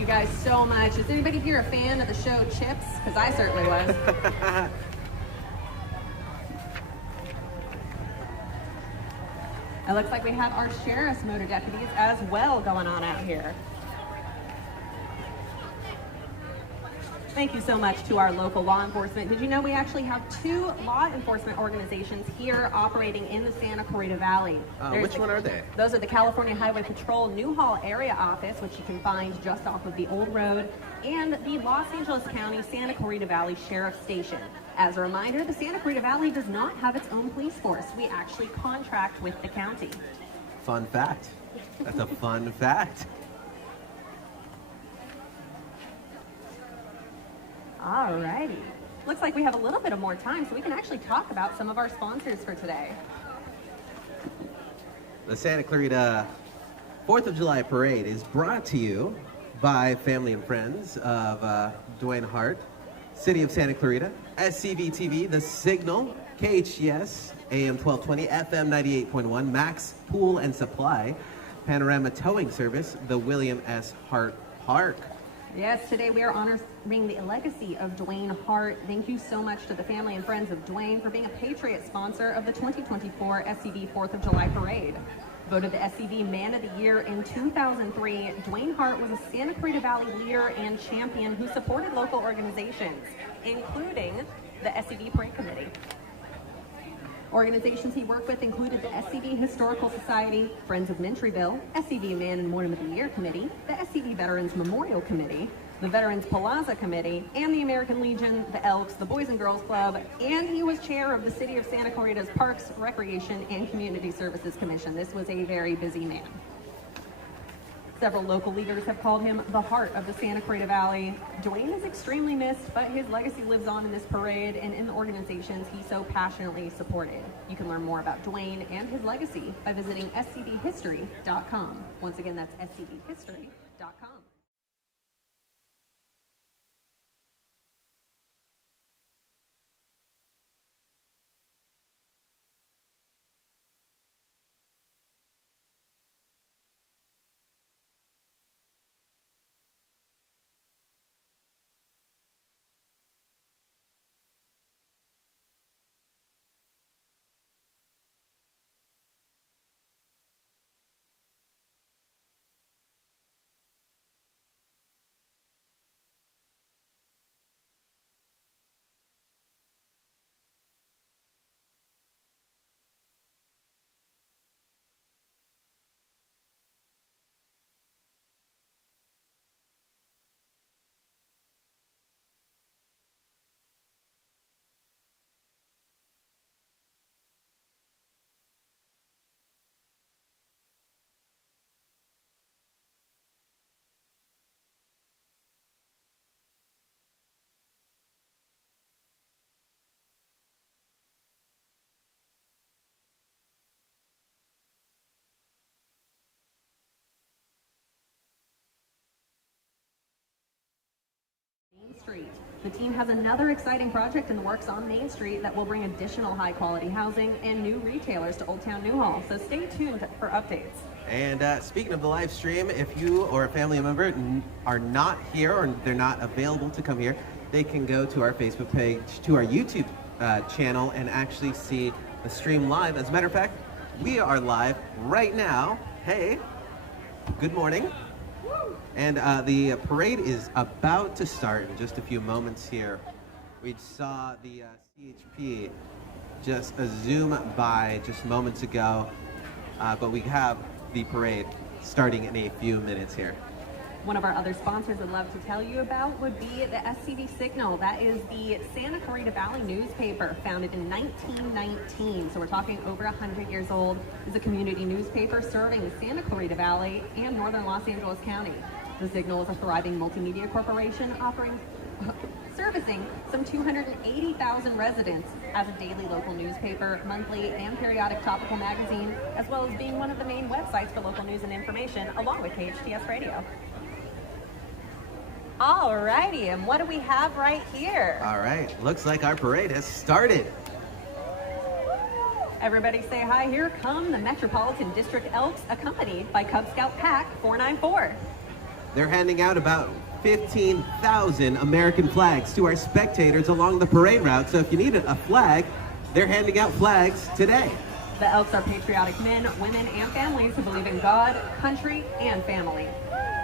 you guys so much. Is anybody here a fan of the show Chips? Because I certainly was. It looks like we have our sheriff's motor deputies as well going on out here. Thank you so much to our local law enforcement. Did you know we actually have 2 law enforcement organizations here operating in the Santa Clarita Valley? Which one are they? Those are the California Highway Patrol Newhall area office, which you can find just off of the old road, and the Los Angeles County Santa Clarita Valley Sheriff's Station. As a reminder, the Santa Clarita Valley does not have its own police force. We actually contract with the county. Fun fact. That's a fun fact. Alrighty. Looks like we have a little bit of more time, so we can actually talk about some of our sponsors for today. The Santa Clarita 4th of July Parade is brought to you by family and friends of Dwayne Hart, City of Santa Clarita, SCV TV, The Signal, KHTS, AM 1220, FM 98.1, Max Pool and Supply, Panorama Towing Service, the William S. Hart Park. Yes, today we are honoring the legacy of Dwayne Hart. Thank you so much to the family and friends of Dwayne for being a Patriot sponsor of the 2024 SCV 4th of July Parade. Voted the SCV Man of the Year in 2003, Dwayne Hart was a Santa Clarita Valley leader and champion who supported local organizations, including the SCV Parade Committee. Organizations he worked with included the SCV Historical Society, Friends of Mentryville, SCV Man and Woman of the Year Committee, the SCV Veterans Memorial Committee, the Veterans Plaza Committee, and the American Legion, the Elks, the Boys and Girls Club, and he was chair of the City of Santa Clarita's Parks, Recreation, and Community Services Commission. This was a very busy man. Several local leaders have called him the heart of the Santa Clarita Valley. Dwayne is extremely missed, but his legacy lives on in this parade and in the organizations he so passionately supported. You can learn more about Dwayne and his legacy by visiting scvhistory.com. Once again, that's scvhistory.com. Street. The team has another exciting project in the works on Main Street that will bring additional high-quality housing and new retailers to Old Town Newhall, so stay tuned for updates. And speaking of the live stream, if you or a family member are not here or they're not available to come here, they can go to our Facebook page, to our YouTube channel, and actually see the stream live. As a matter of fact, we are live right now. Hey, good morning. And the parade is about to start in just a few moments here. We saw the CHP just zoom by just moments ago, but we have the parade starting in a few minutes here. One of our other sponsors I'd love to tell you about would be the SCV Signal. That is the Santa Clarita Valley newspaper, founded in 1919. So we're talking over 100 years old. It's a community newspaper serving the Santa Clarita Valley and northern Los Angeles County. The Signal is a thriving multimedia corporation servicing some 280,000 residents as a daily local newspaper, monthly and periodic topical magazine, as well as being one of the main websites for local news and information, along with KHTS Radio. Alrighty, and what do we have right here? All right, looks like our parade has started. Everybody say hi. Here come the Metropolitan District Elks, accompanied by Cub Scout Pack 494. They're handing out about 15,000 American flags to our spectators along the parade route. So if you need a flag, they're handing out flags today. The Elks are patriotic men, women, and families who believe in God, country, and family.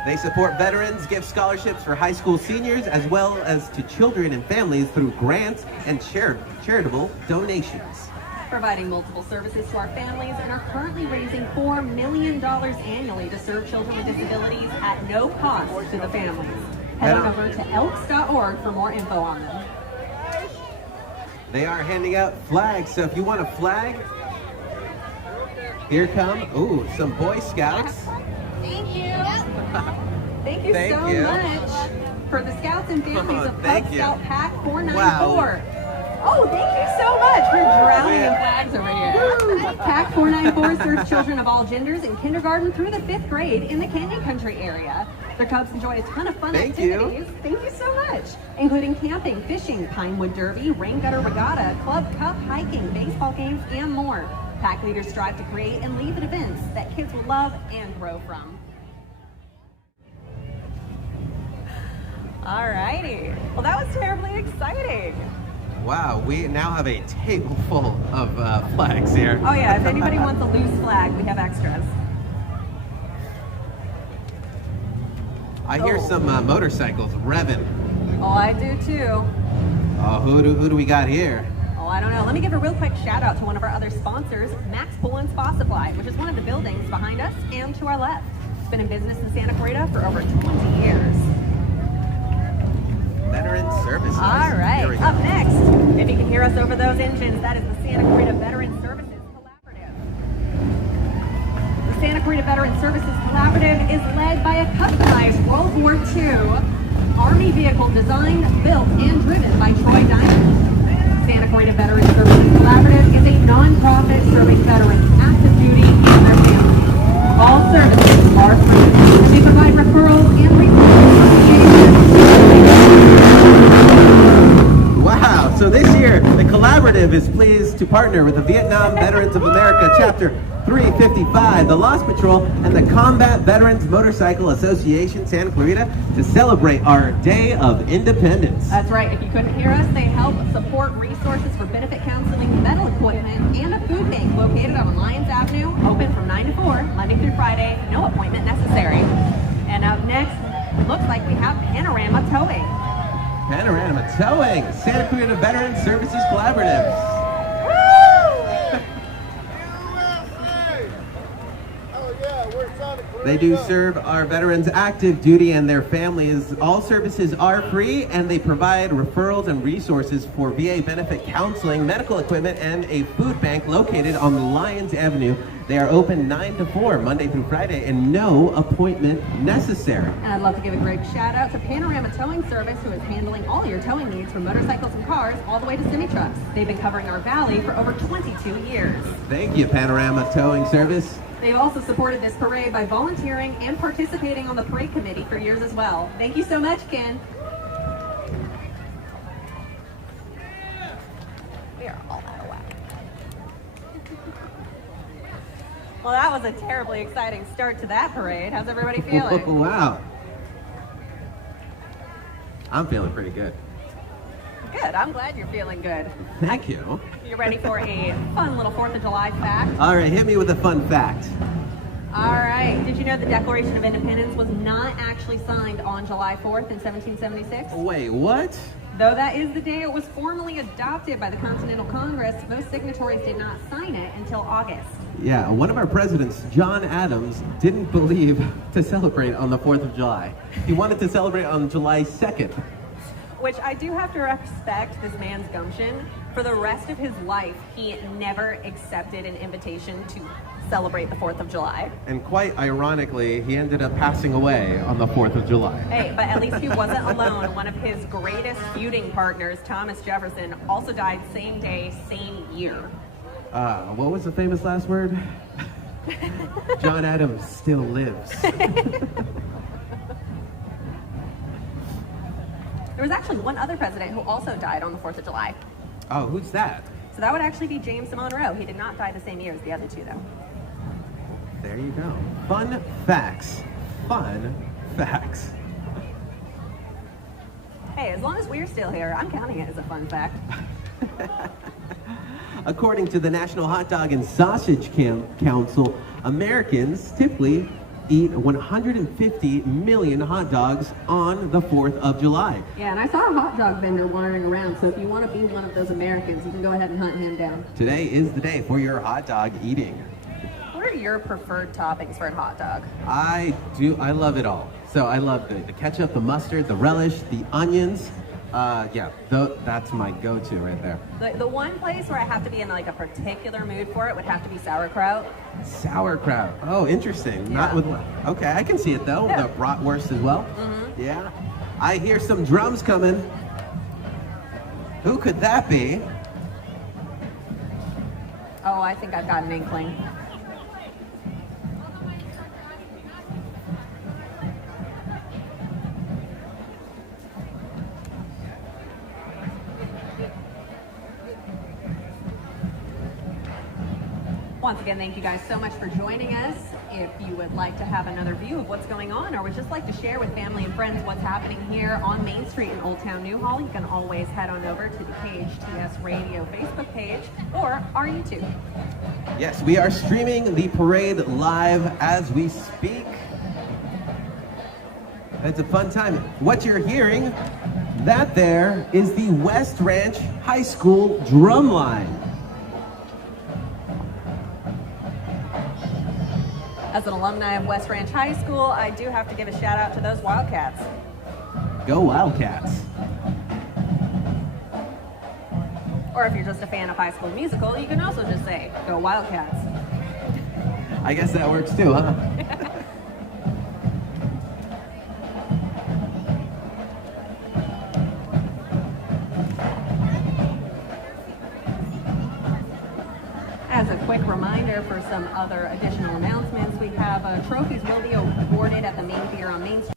They support veterans, give scholarships for high school seniors, as well as to children and families through grants and charitable donations. Providing multiple services to our families and are currently raising $4 million annually to serve children with disabilities at no cost to the families. Head on over to elks.org for more info on them. They are handing out flags, so if you want a flag, here come, some Boy Scouts. Thank you. Thank you so much for the Scouts and families of Cub Scout Pack 494. Wow. Oh, thank you so much for drowning in flags over here. Pack 494 serves children of all genders in kindergarten through the 5th grade in the Canyon Country area. Their Cubs enjoy a ton of fun activities. Thank you so much. Including camping, fishing, Pinewood Derby, rain gutter regatta, club cup, hiking, baseball games, and more. Pack leaders strive to create and lead events that kids will love and grow from. Alrighty. Well, that was terribly exciting. Wow, we now have a table full of flags here. Oh yeah, if anybody wants a loose flag, we have extras. I hear some motorcycles revving. Oh, I do too. Oh, who do we got here? Oh, I don't know. Let me give a real quick shout out to one of our other sponsors, Max Pool and Spa Supply, which is one of the buildings behind us and to our left. It's been in business in Santa Clarita for over 20 years. Veteran Services. All right, up next, if you can hear us over those engines, that is the Santa Clarita Veteran Services Collaborative. The Santa Clarita Veteran Services Collaborative is led by a customized World War II Army vehicle designed, built, and driven by Troy Diamond. Santa Clarita Veteran Services Collaborative is a non-profit serving veterans active duty and their families. All services are free, and they provide referrals and resources. Wow, so this year, the Collaborative is pleased to partner with the Vietnam Veterans of America Chapter 355, the Lost Patrol, and the Combat Veterans Motorcycle Association Santa Clarita to celebrate our Day of Independence. That's right. If you couldn't hear us, they help support resources for benefit counseling, medical equipment, and a food bank located on Lyons Avenue, open from 9 to 4, Monday through Friday, no appointment necessary. And up next, looks like we have Panorama Towing. Panorama Towing, Santa Clarita Veteran Services Collaborative. They do serve our veterans active duty and their families. All services are free, and they provide referrals and resources for VA benefit counseling, medical equipment, and a food bank located on Lyons Avenue. They are open 9 to 4, Monday through Friday, and no appointment necessary. And I'd love to give a great shout out to Panorama Towing Service, who is handling all your towing needs from motorcycles and cars all the way to semi-trucks. They've been covering our valley for over 22 years. Thank you, Panorama Towing Service. They've also supported this parade by volunteering and participating on the parade committee for years as well. Thank you so much, Ken. We are all out of whack. Well, that was a terribly exciting start to that parade. How's everybody feeling? Wow. I'm feeling pretty good. Good. I'm glad you're feeling good. Thank you. You ready for a fun little 4th of July fact? All right, hit me with a fun fact. All right. Did you know the Declaration of Independence was not actually signed on July 4th in 1776? Wait, what? Though that is the day it was formally adopted by the Continental Congress, most signatories did not sign it until August. Yeah, one of our presidents, John Adams, didn't believe to celebrate on the 4th of July. He wanted to celebrate on July 2nd. Which I do have to respect this man's gumption. For the rest of his life, he never accepted an invitation to celebrate the 4th of July. And quite ironically, he ended up passing away on the 4th of July. Hey, but at least he wasn't alone. One of his greatest feuding partners, Thomas Jefferson, also died same day, same year. What was the famous last word? John Adams still lives. There was actually one other president who also died on the 4th of July. Oh, who's that? So that would actually be James Monroe. He did not die the same year as the other two, though. There you go. Fun facts. Fun facts. Hey, as long as we're still here, I'm counting it as a fun fact. According to the National Hot Dog and Sausage Council, Americans typically eat 150 million hot dogs on the 4th of July. Yeah, and I saw a hot dog vendor wandering around, so if you want to be one of those Americans, you can go ahead and hunt him down. Today is the day for your hot dog eating. What are your preferred toppings for a hot dog? I love it all. So I love the ketchup, the mustard, the relish, the onions. That's my go-to right there. The one place where I have to be in like a particular mood for it would have to be sauerkraut. Sauerkraut. Oh, interesting. Yeah. Okay, I can see it though. Yeah. The bratwurst as well. Mm-hmm. Yeah. I hear some drums coming. Who could that be? Oh, I think I've got an inkling. Once again, thank you guys so much for joining us. If you would like to have another view of what's going on or would just like to share with family and friends what's happening here on Main Street in Old Town Newhall, you can always head on over to the KHTS Radio Facebook page or our YouTube. Yes, we are streaming the parade live as we speak. It's a fun time. What you're hearing, that there is the West Ranch High School drum line. As an alumni of West Ranch High School, I do have to give a shout out to those Wildcats. Go Wildcats. Or if you're just a fan of High School Musical, you can also just say, go Wildcats. I guess that works too, huh? As a quick reminder for some other additional announcements, we have trophies will be awarded at the main theater on Main Street.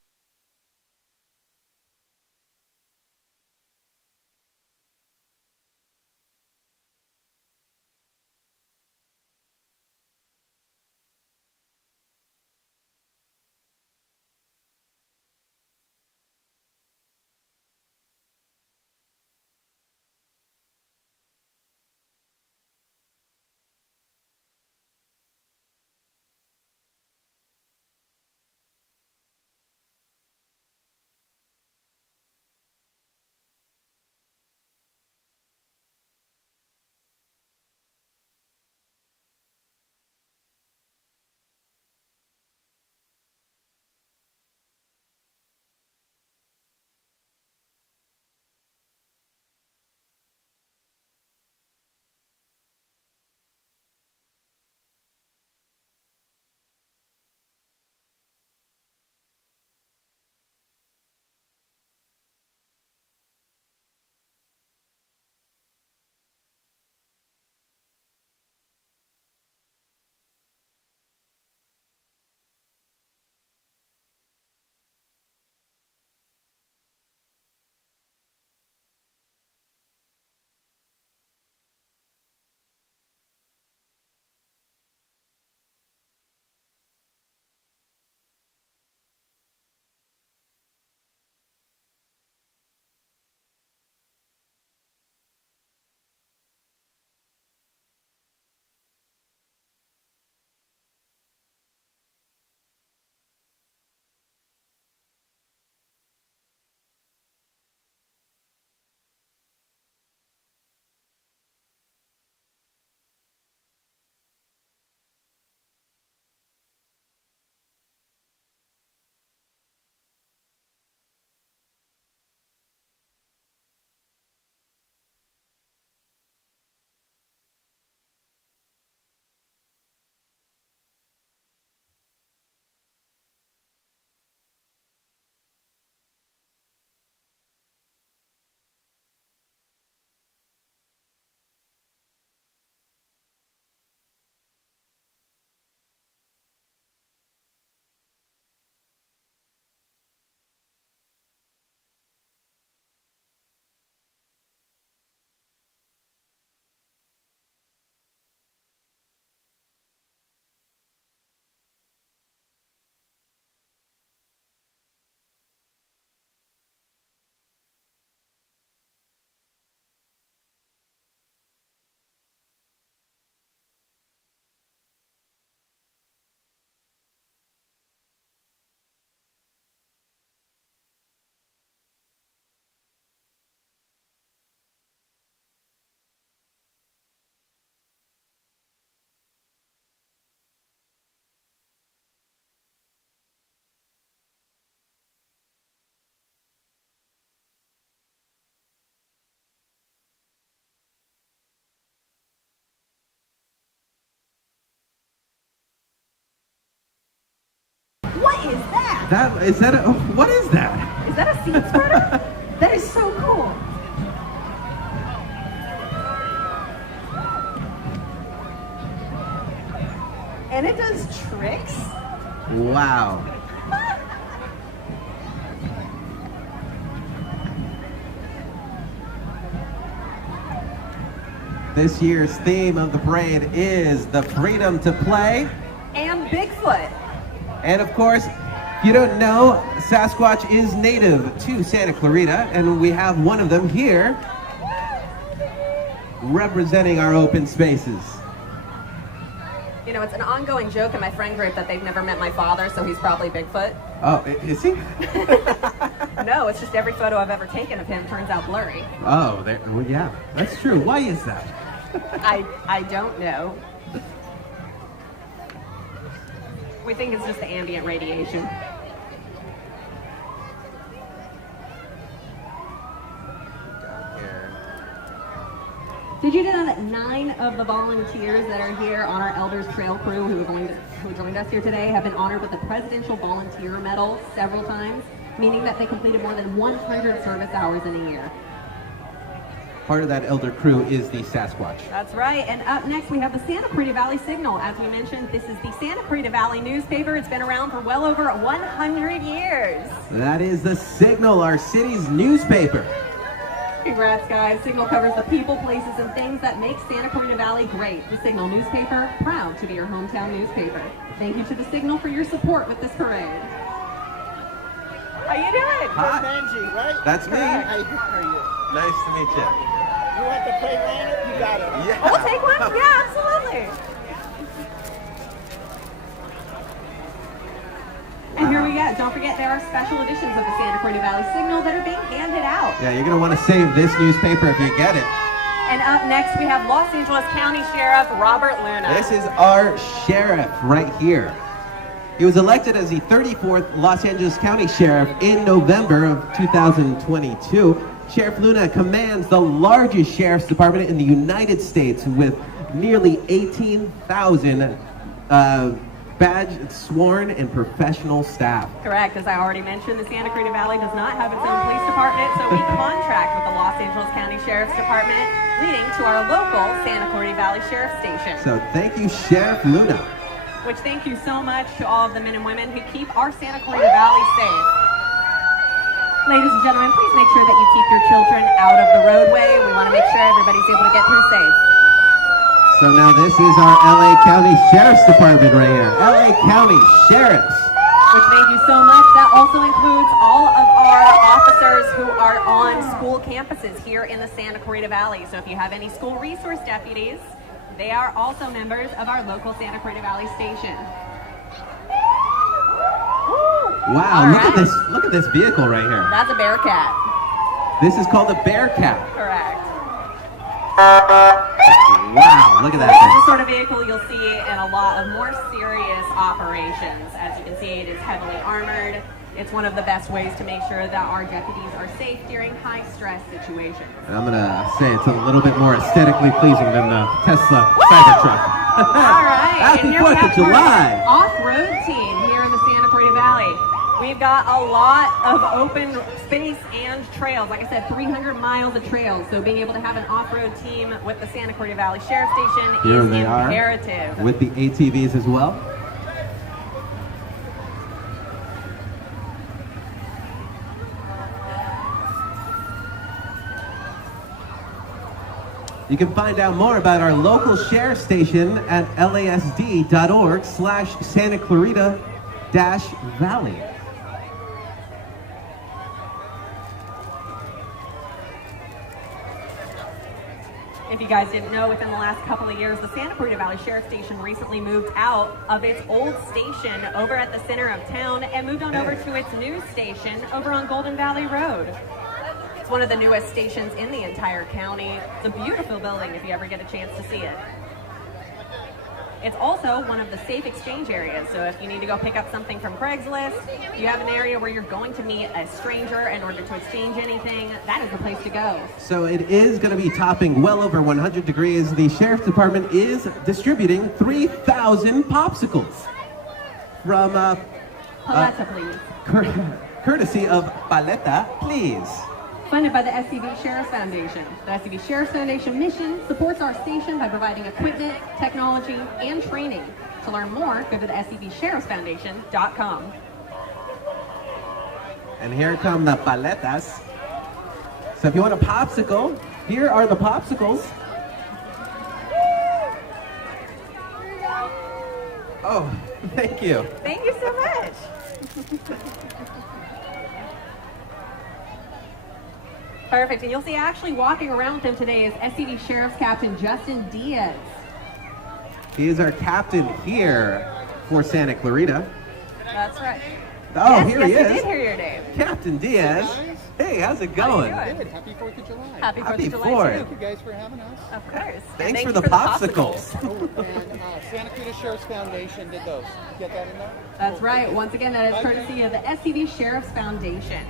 is that? What is that? Is that a seed spreader? That is so cool. And it does tricks. Wow. This year's theme of the parade is the freedom to play. And Bigfoot. And of course, if you don't know, Sasquatch is native to Santa Clarita, and we have one of them here representing our open spaces. You know, it's an ongoing joke in my friend group that they've never met my father, so he's probably Bigfoot. Oh, is he? No, it's just every photo I've ever taken of him turns out blurry. Oh, well, yeah, that's true. Why is that? I don't know. We think it's just the ambient radiation. Did you know that 9 of the volunteers that are here on our Elders Trail crew who joined us here today have been honored with the Presidential Volunteer Medal several times, meaning that they completed more than 100 service hours in a year. Part of that elder crew is the Sasquatch. That's right. And up next, we have the Santa Clarita Valley Signal. As we mentioned, this is the Santa Clarita Valley newspaper. It's been around for well over 100 years. That is the Signal, our city's newspaper. Congrats, guys. Signal covers the people, places, and things that make Santa Clarita Valley great. The Signal newspaper, proud to be your hometown newspaper. Thank you to the Signal for your support with this parade. How you doing? Hi. Menji, right? That's me. How are you? Nice to meet you. You want the play lantern? You got it. Yeah. Oh, we'll take one? Yeah, absolutely. And here we go. Don't forget, there are special editions of the Santa Clarita Valley Signal that are being handed out. Yeah, you're going to want to save this newspaper if you get it. And up next, we have Los Angeles County Sheriff Robert Luna. This is our sheriff right here. He was elected as the 34th Los Angeles County Sheriff in November of 2022. Sheriff Luna commands the largest sheriff's department in the United States with nearly 18,000 badged, sworn, and professional staff. Correct. As I already mentioned, the Santa Clarita Valley does not have its own police department, so we contract with the Los Angeles County Sheriff's Department, leading to our local Santa Clarita Valley Sheriff Station. So thank you, Sheriff Luna. Which thank you so much to all of the men and women who keep our Santa Clarita Valley safe. Ladies and gentlemen, please make sure that you keep your children out of the roadway. We want to make sure everybody's able to get through safe. So now this is our LA County Sheriff's Department right here. LA County Sheriffs. Which thank you so much. That also includes all of our officers who are on school campuses here in the Santa Clarita Valley. So if you have any school resource deputies, they are also members of our local Santa Clarita Valley station. Wow, look at this vehicle right here. That's a Bearcat. This is called a Bearcat. Correct. Wow, look at that This is thing. the sort of vehicle you'll see in a lot of more serious operations. As you can see, it is heavily armored. It's one of the best ways to make sure that our deputies are safe during high-stress situations. And I'm gonna say it's a little bit more aesthetically pleasing than the Tesla Cybertruck. All right. Happy And here we 4th have of July. our off-road team here in the Santa Clarita Valley. We've got a lot of open space and trails. Like I said, 300 miles of trails. So being able to have an off-road team with the Santa Clarita Valley Sheriff Station Here is they imperative. are with the ATVs as well. You can find out more about our local sheriff station at lasd.org/Santa Clarita-Valley. If you guys didn't know, within the last couple of years, the Santa Clarita Valley Sheriff Station recently moved out of its old station over at the center of town and moved on over to its new station over on Golden Valley Road. It's one of the newest stations in the entire county. It's a beautiful building if you ever get a chance to see it. It's also one of the safe exchange areas, so if you need to go pick up something from Craigslist, you have an area where you're going to meet a stranger in order to exchange anything, that is the place to go. So it is going to be topping well over 100 degrees. The Sheriff's Department is distributing 3,000 popsicles from Paletta, please. Courtesy of Paleta, please. Funded by the SCV Sheriff's Foundation. The SCV Sheriff's Foundation mission supports our station by providing equipment, technology, and training. To learn more, go to the scvsheriffsfoundation.com. And here come the paletas. So if you want a popsicle, here are the popsicles. Oh, thank you. Thank you so much. Perfect, and you'll see actually walking around with him today is SCV Sheriff's Captain Justin Diaz. He is our captain here for Santa Clarita. That's right. Oh, yes, here he yes, is. we did hear your name. Captain Diaz. Hey, how's it going? How you doing? Good. Happy 4th of July. Happy 4th of July, Fourth. too. Thank you guys for having us. Of course. Thanks And for thank the you popsicles. And Santa Clarita Sheriff's Foundation did those. Get that in there? That's right. Once again, that is courtesy of the SCV Sheriff's Foundation.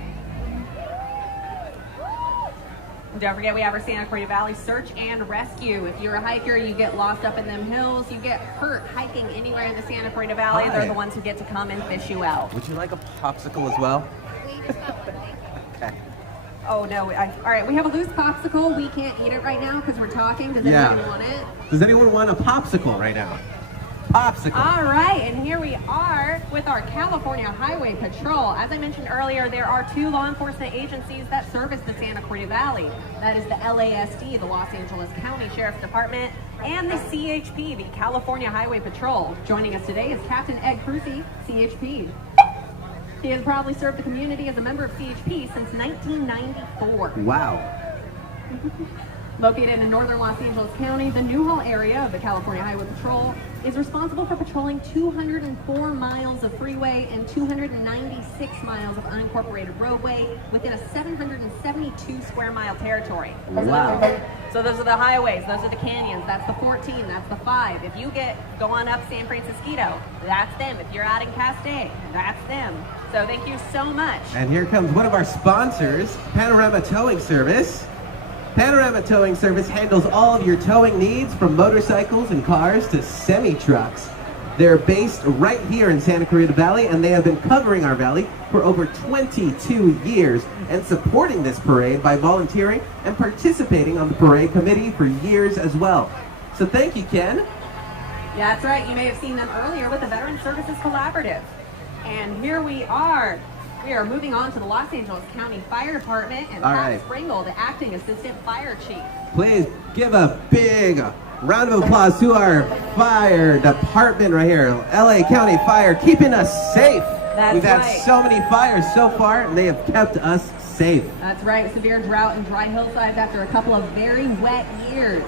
And don't forget, we have our Santa Clarita Valley Search and Rescue. If you're a hiker, you get lost up in them hills, you get hurt hiking anywhere in the Santa Clarita Valley, Hi. they're the ones who get to come and fish you out. Would you like a popsicle as well? Okay. Oh, no. All right, we have a loose popsicle. We can't eat it right now because we're talking. Does Yeah. anyone want it? Does anyone want a popsicle right now? Popsicle. All right, and here we are with our California Highway Patrol. As I mentioned earlier, there are two law enforcement agencies that service the Santa Clarita Valley. That is the LASD, the Los Angeles County Sheriff's Department, and the CHP, the California Highway Patrol. Joining us today is Captain Ed Cruzy, CHP. He has proudly served the community as a member of CHP since 1994. Wow. Located in northern Los Angeles County, the Newhall area of the California Highway Patrol is responsible for patrolling 204 miles of freeway and 296 miles of unincorporated roadway within a 772 square mile territory. Wow. So those are the highways, those are the canyons, that's the 14, that's the 5. If you get going up San Francisco, that's them. If you're out in Castaic, that's them. So thank you so much. And here comes one of our sponsors, Panorama Towing Service. Panorama Towing Service handles all of your towing needs from motorcycles and cars to semi-trucks. They're based right here in Santa Clarita Valley, and they have been covering our valley for over 22 years and supporting this parade by volunteering and participating on the parade committee for years as well. So thank you, Ken. Yeah, that's right. You may have seen them earlier with the Veteran Services Collaborative. And here we are. We are moving on to the Los Angeles County Fire Department and All Pat right. Springle, the Acting Assistant Fire Chief. Please give a big round of applause to our fire department right here. LA County Fire, keeping us safe. That's We've had right. so many fires so far, and they have kept us safe. That's right. Severe drought and dry hillsides after a couple of very wet years.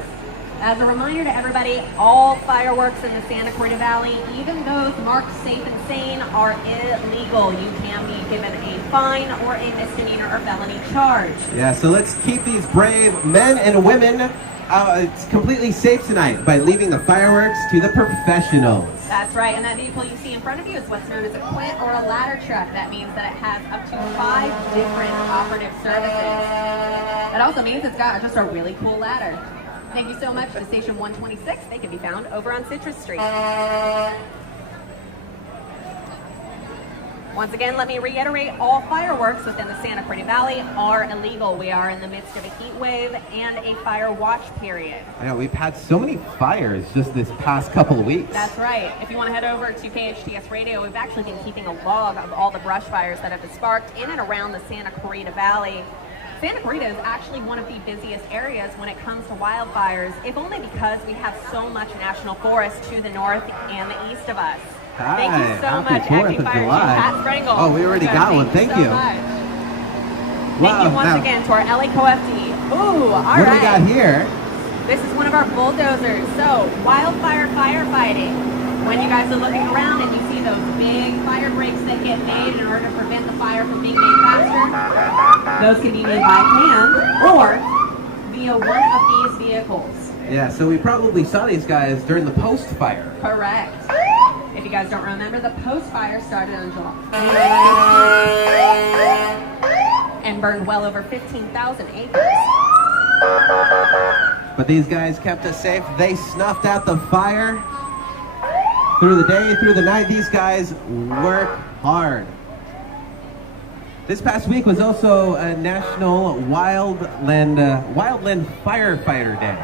As a reminder to everybody, all fireworks in the Santa Clarita Valley, even those marked safe and sane, are illegal. You can be given a fine or a misdemeanor or felony charge. Yeah, so let's keep these brave men and women it's completely safe tonight by leaving the fireworks to the professionals. That's right, and that vehicle you see in front of you is what's known as a quint or a ladder truck. That means that it has up to 5 different operative services. That also means it's got just a really cool ladder. Thank you so much to Station 126. They can be found over on Citrus Street. Once again, let me reiterate, all fireworks within the Santa Clarita Valley are illegal. We are in the midst of a heat wave and a fire watch period. I know, we've had so many fires just this past couple of weeks. That's right. If you want to head over to KHTS Radio, we've actually been keeping a log of all the brush fires that have been sparked in and around the Santa Clarita Valley. Santa Clarita is actually one of the busiest areas when it comes to wildfires, if only because we have so much national forest to the north and the east of us. Hi, Thank you so happy much, 4th Acting of Fire Chief July. Pat Springle. Oh, we already got one. Thank you. So much. Wow, Thank you once now, again to our LA Co-FD. Ooh, all right. what do we got here? This is one of our bulldozers. So, wildfire firefighting. When you guys are looking around and you see those big fire breaks that get made in order to prevent the fire from being made faster, those can be made by hand or via one of these vehicles. Yeah, so we probably saw these guys during the post-fire. Correct. If you guys don't remember, the post-fire started on July and burned well over 15,000 acres. But these guys kept us safe. They snuffed out the fire. Through the day, through the night, these guys work hard. This past week was also a National Wildland Firefighter Day.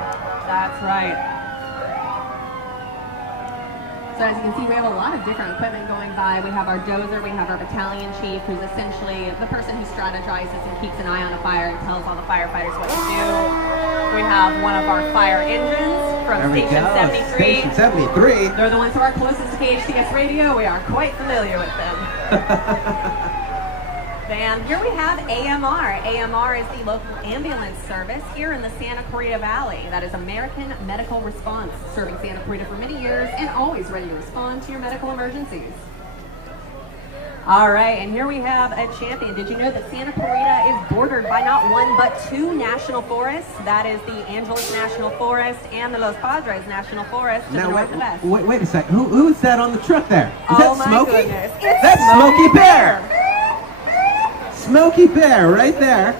That's right. So as you can see, we have a lot of different equipment going by. We have our dozer, we have our battalion chief, who's essentially the person who strategizes and keeps an eye on a fire and tells all the firefighters what to do. We have one of our fire engines from Station 73. Station 73. They're the ones who are closest to KHTS radio. We are quite familiar with them. And here we have AMR. AMR is the local ambulance service here in the Santa Clarita Valley. That is American Medical Response, serving Santa Clarita for many years and always ready to respond to your medical emergencies. All right, and here we have a champion. Did you know that Santa Clarita is bordered by not one but two national forests? That is the Angeles National Forest and the Los Padres National Forest to the north and west. Wait a second. Who is that on the truck there? Is that Smokey? Goodness. It's That's Smokey Bear! Smokey Bear right there,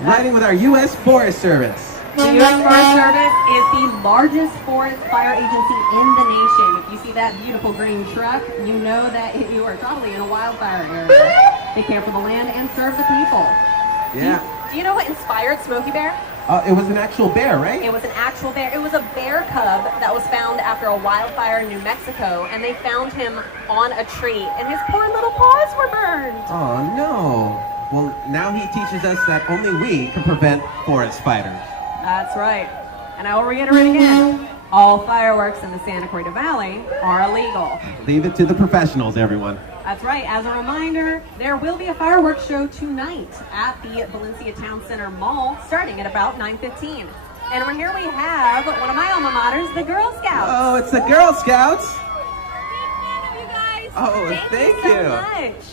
riding with our U.S. Forest Service. The U.S. Forest Service is the largest forest fire agency in the nation. If you see that beautiful green truck, you know that you are probably in a wildfire area. They care for the land and serve the people. Yeah. Do you know what inspired Smokey Bear? It was an actual bear, right? It was an actual bear. It was a bear cub that was found after a wildfire in New Mexico, and they found him on a tree, and his poor little paws were burned. Oh, no. Well, now he teaches us that only we can prevent forest fires. That's right. And I will reiterate again, all fireworks in the Santa Clarita Valley are illegal. Leave it to the professionals, everyone. That's right. As a reminder, there will be a fireworks show tonight at the Valencia Town Center Mall, starting at about 9:15. And here we have one of my alma maters, the Girl Scouts. Oh, it's the Girl Scouts. Big fan of you guys. Oh, thank you. So much.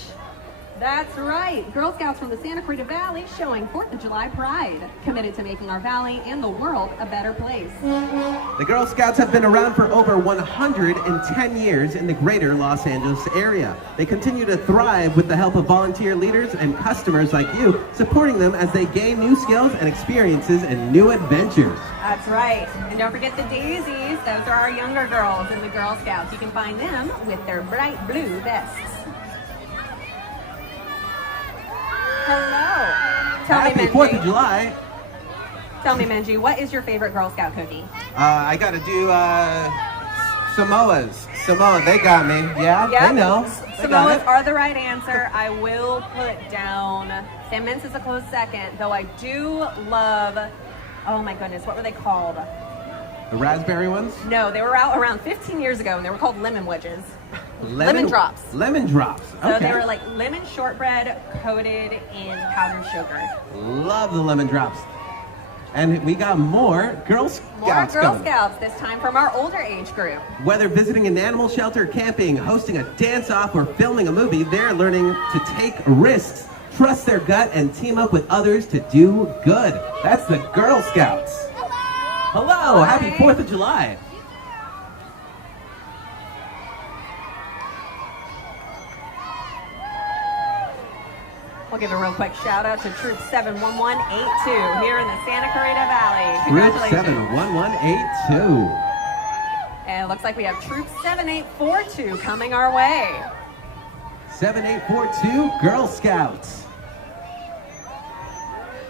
That's right. Girl Scouts from the Santa Clarita Valley showing 4th of July pride, committed to making our valley and the world a better place. The Girl Scouts have been around for over 110 years in the greater Los Angeles area. They continue to thrive with the help of volunteer leaders and customers like you, supporting them as they gain new skills and experiences and new adventures. That's right. And don't forget the daisies. Those are our younger girls in the Girl Scouts. You can find them with their bright blue vests. Hello. Tell Happy me, Menji. 4th of July. Tell me, Menji, what is your favorite Girl Scout cookie? I gotta do Samoas. Samoa, they got me. Yeah, Yep. they know. They got Samoas it. are the right answer. I will put down Thin Mints is a close second, though I do love, oh my goodness, what were they called? The raspberry ones? No, they were out around 15 years ago, and they were called lemon wedges. Lemon drops. Lemon drops. Okay. So they were like lemon shortbread coated in powdered sugar. Love the lemon drops. And we got more Girl Scouts More Girl coming. Scouts, this time from our older age group. Whether visiting an animal shelter, camping, hosting a dance-off, or filming a movie, they're learning to take risks, trust their gut, and team up with others to do good. That's the Girl Scouts. Hello. Hi. Happy 4th of July. We'll give a real quick shout out to Troop 71182 here in the Santa Clarita Valley. Troop Congratulations. 71182. And it looks like we have Troop 7842 coming our way. 7842 Girl Scouts.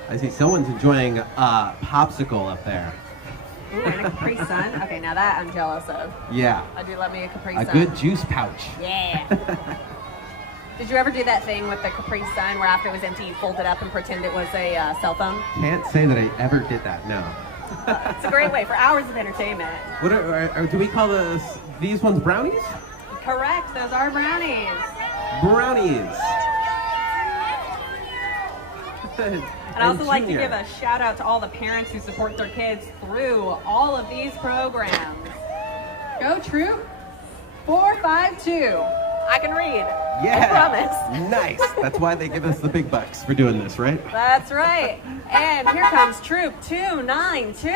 I see someone's enjoying a popsicle up there. Ooh, and a Capri Sun. Okay, now that I'm jealous of. Yeah, I do love me a Capri a Sun. good juice pouch. Yeah. Did you ever do that thing with the Capri Sun where after it was empty you fold it up and pretend it was a cell phone? Can't say that I ever did that, no. It's a great way for hours of entertainment. What do we call these ones brownies? Correct, those are brownies. Brownies. I'd also like to give a shout out to all the parents who support their kids through all of these programs. Go Troop 452. I can read. Yeah. I promise. Nice. That's why they give us the big bucks for doing this, right? That's right. And here comes Troop 292.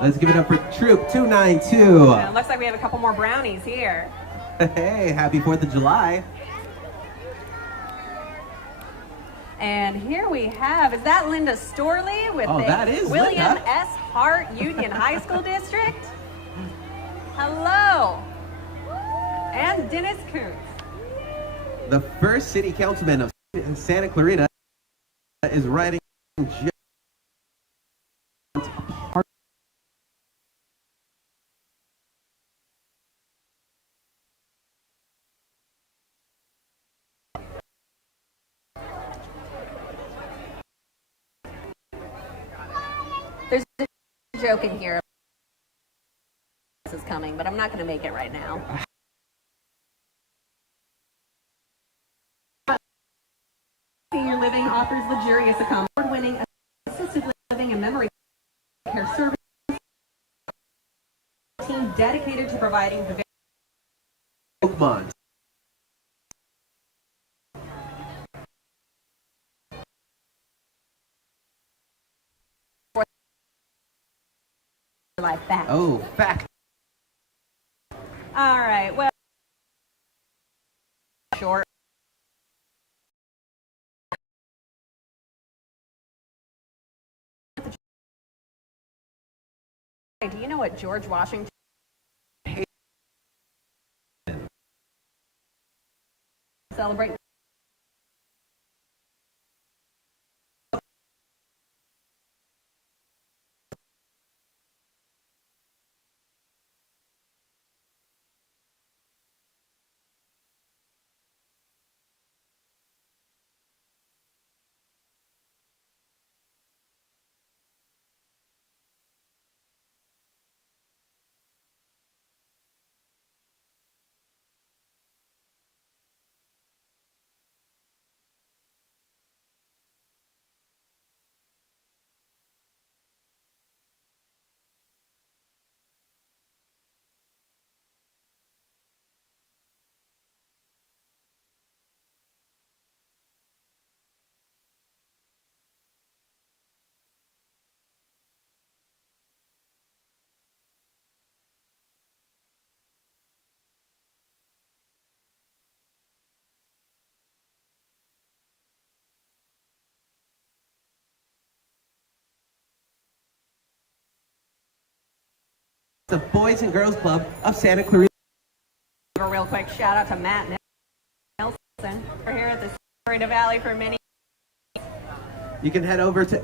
Let's give it up for Troop 292. And it looks like we have a couple more brownies here. Hey, happy 4th of July. And here we have, is that Linda Storley with Oh, the that is William Linda. S. Hart Union High School District? Hello. And Dennis Koontz. The first city councilman of Santa Clarita is riding just apart. There's a joke in here. This is coming, but I'm not going to make it right now. Senior Living offers luxurious award-winning assisted living and memory care services. Team dedicated to providing the Pokemon. life back. Oh, fact. All right. Well, short. Do you know what George Washington celebrate? The Boys and Girls Club of Santa Clarita. A real quick shout out to Matt Nelson. We're here at the Clarita Valley for many. You can head over to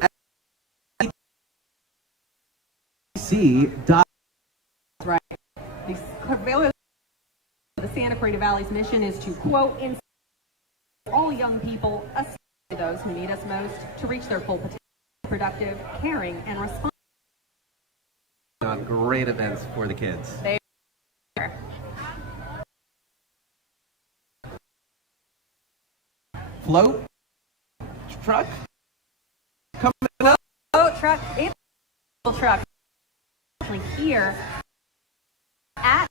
Advocacy. That's right. The Santa Clarita Valley's mission is to, quote, inspire all young people, especially those who need us most, to reach their full potential, productive, caring, and responsible. Great events for the kids. They are. Float truck coming up. Float truck, it's a truck. Actually here at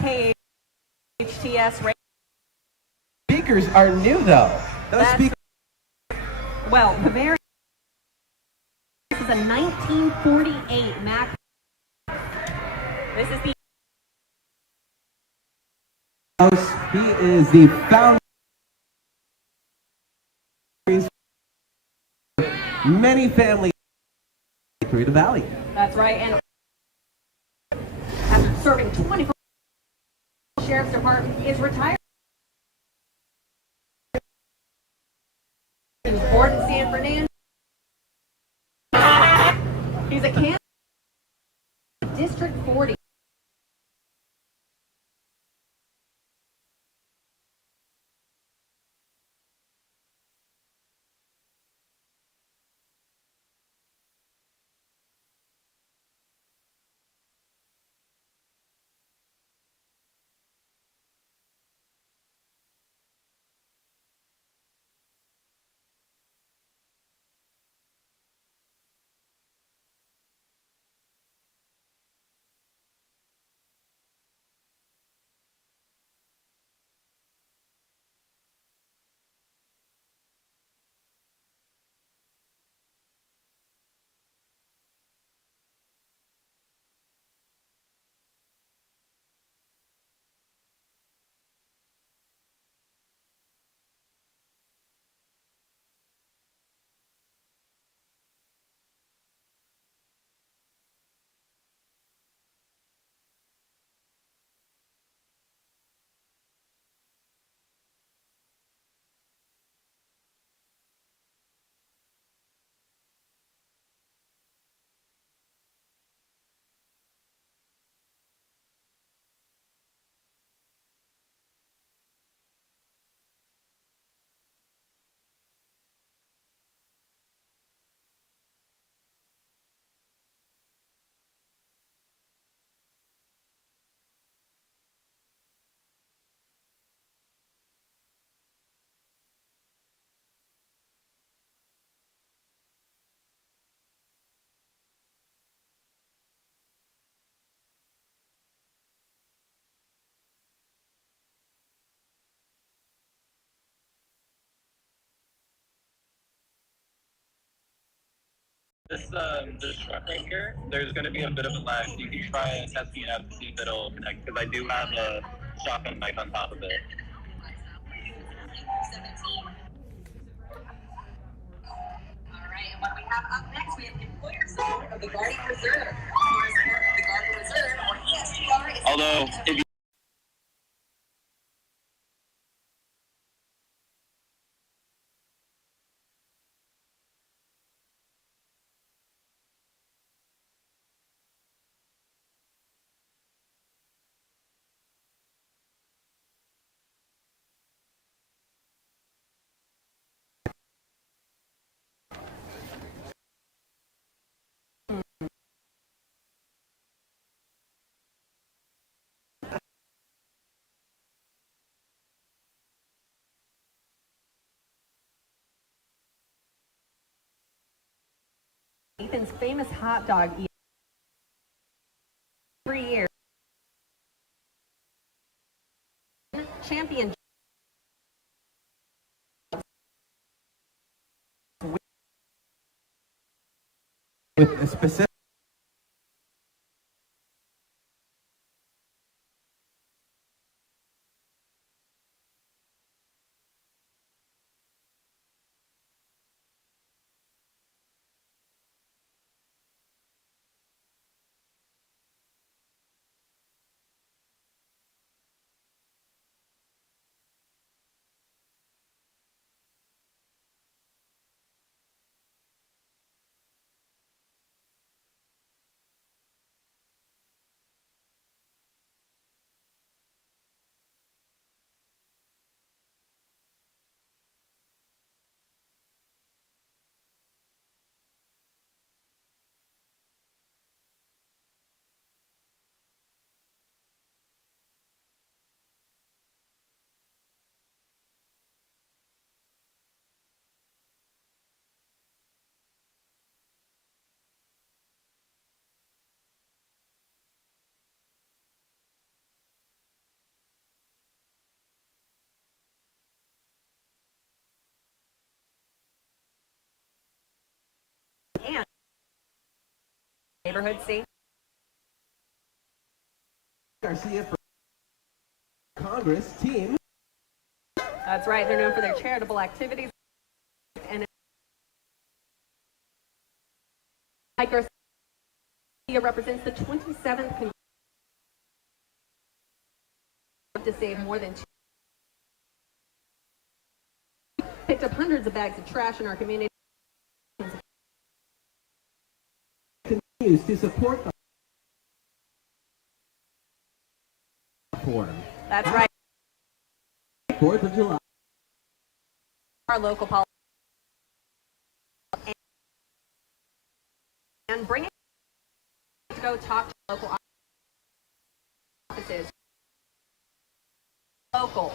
KHTS radio. Speakers are new though. Those speakers. Well, the very this is a 1948 Mac. This is the He is the founder of many families in the Clarita Valley. That's right, and after serving 24 Sheriff's Department, is retired. He was born in San Fernando. He's a candidate District 40. this truck right here, there's going to be a bit of a lag. So you can try testing it out to see if it'll connect, because I do have a shotgun mic on top of it. All right, and what we have up next, we have employer support of the Guardian Reserve. Or ESGR is Although, if you Ethan's famous hot dog eater. 3 years. Champion. With a specific And neighborhood safe. Garcia for Congress team. That's right, they're known for their charitable activities. And Mike Garcia represents the 27th Congress to save more than picked up hundreds of bags of trash in our community. Continues to support the forum. That's right. 4th of July. Our local politics and bring it to go talk to local offices. Local.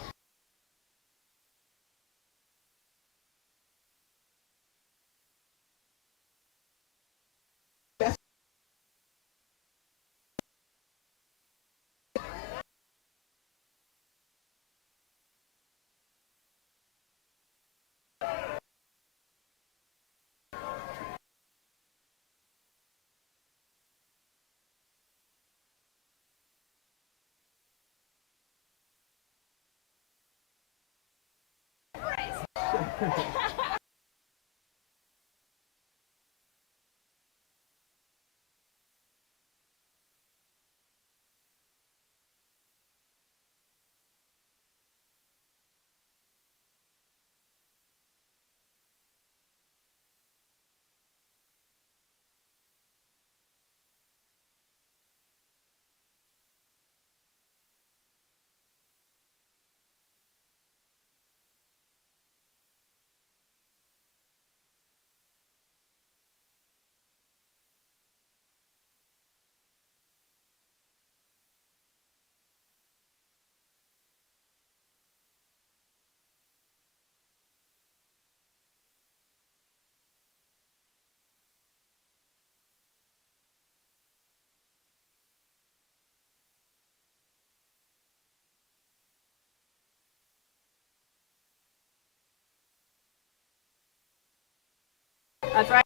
That's right.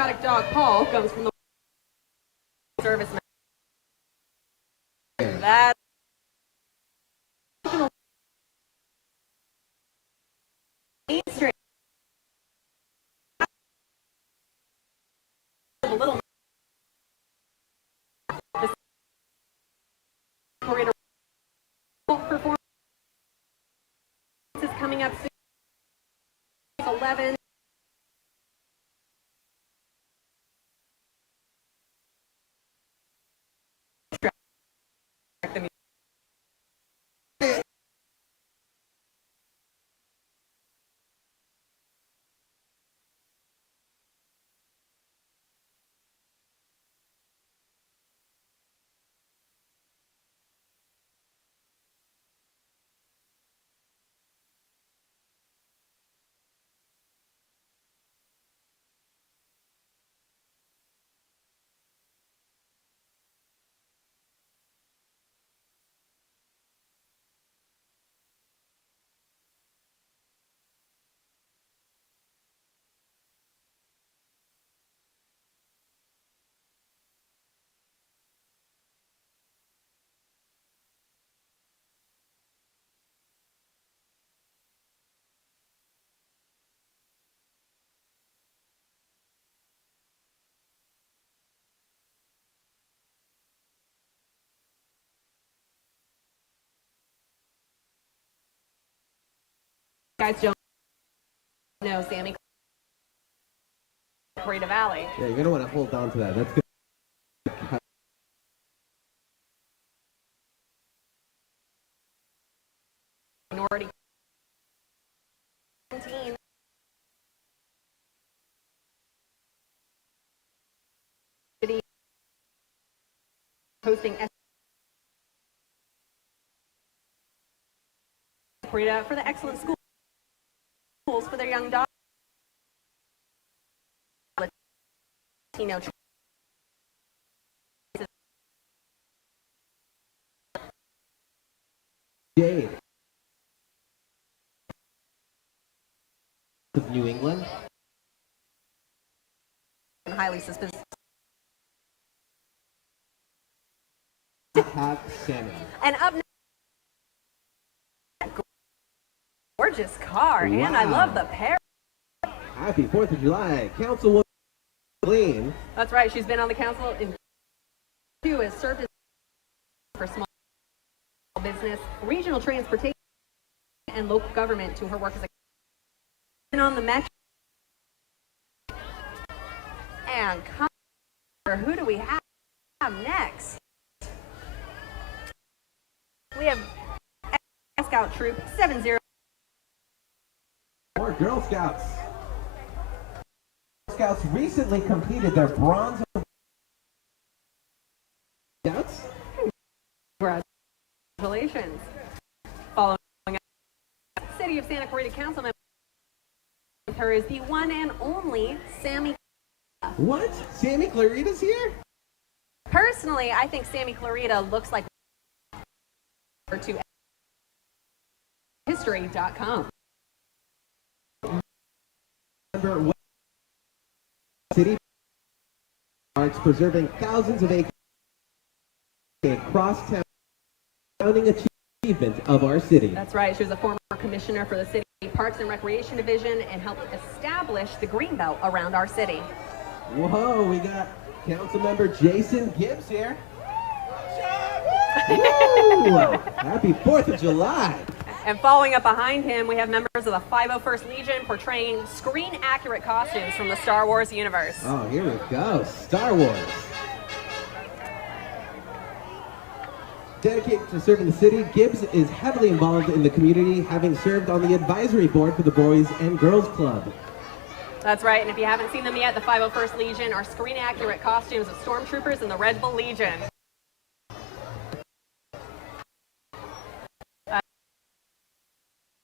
Patriotic dog Paul comes from the service. That's Main Street. A little performance is coming up soon. 11. Guys don't know Sammy Clarita Valley. Yeah, you're gonna want to hold on to that. That's good. Minority 17. Hosting Clarita for the excellent schools for their young daughters. Latino Jade of New England. Highly suspicious. Have Sammy. And up next, gorgeous car, Wow. and I love the pair. Happy 4th of July, Councilwoman Clean. That's right. She's been on the council in two, has served as for small business, regional transportation, and local government to her work as a on the metro. And who do we have next? We have Scout Troop 70. More Girl Scouts. Scouts recently completed their bronze Scouts. Congratulations. Following up, City of Santa Clarita Council member her is the one and only Sammy. What? Sammy Clarita's here? Personally, I think Sammy Clarita looks like to history.com. Remember what city parks preserving thousands of acres across town, crowning achievement of our city. That's right. She was a former commissioner for the City Parks and Recreation Division and helped establish the greenbelt around our city. Whoa, we got Councilmember Jason Gibbs here. Woo! Happy 4th of July. And following up behind him, we have members of the 501st Legion portraying screen-accurate costumes from the Star Wars universe. Oh, here we go. Star Wars. Dedicated to serving the city, Gibbs is heavily involved in the community, having served on the advisory board for the Boys and Girls Club. That's right, and if you haven't seen them yet, the 501st Legion are screen-accurate costumes of stormtroopers and the Red Bull Legion.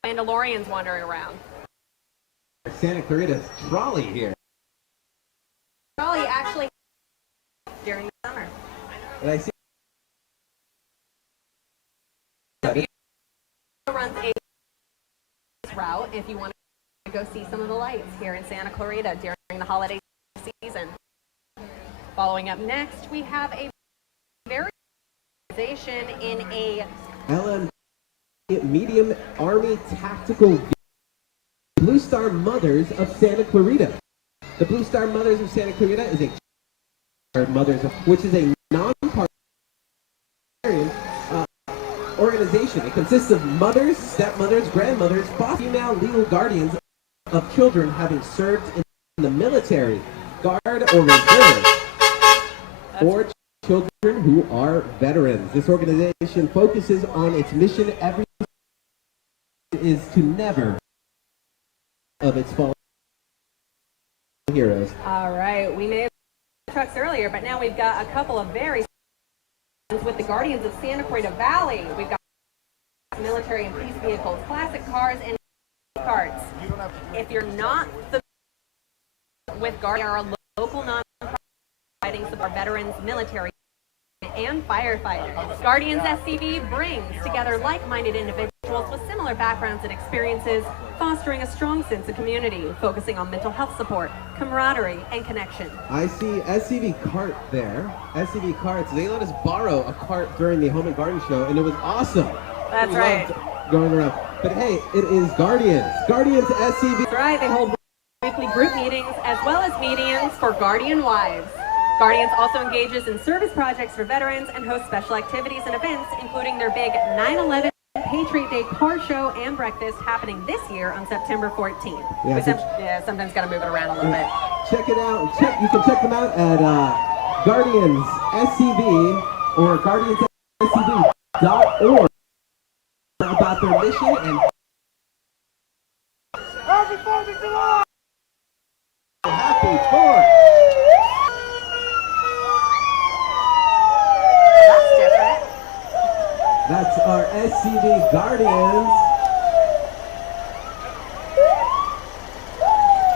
Mandalorians wandering around. Santa Clarita's trolley here. Probably actually during the summer. And I see Runs a route if you want to go see some of the lights here in Santa Clarita during the holiday season. Following up next, we have a very organization in a LM Medium Army Tactical Blue Star Mothers of Santa Clarita. The Blue Star Mothers of Santa Clarita is which is a non-partisan organization. It consists of mothers, stepmothers, grandmothers, female legal guardians of children having served in the military, guard, or reserve, or children who are veterans. This organization focuses on its mission every is to never of its fallen heroes. All right, we made trucks earlier, but now we've got a couple of very with the Guardians of Santa Clarita Valley. We've got military and police vehicles, classic cars, and carts. If you're not with Guardians, are a local non-profit fighting support veterans, military, and firefighters. Guardians SCV brings together like-minded individuals with similar backgrounds and experiences, fostering a strong sense of community, focusing on mental health support, camaraderie, and connection. I see SCV Cart there. SCV Carts, they let us borrow a cart during the Home and Garden Show, and it was awesome. That's we right. Going around. But hey, it is Guardians. Guardians SCV. That's right. They hold weekly group meetings as well as meetings for Guardian wives. Guardians also engages in service projects for veterans and hosts special activities and events, including their big 9/11 Patriot Day car show and breakfast happening this year on September 14th. Sometimes got to move it around a little bit. Check it out. You can check them out at Guardians SCV or guardiansscv.org about their mission and Happy 4th of July! Happy 4th! That's different. That's our SCV Guardians.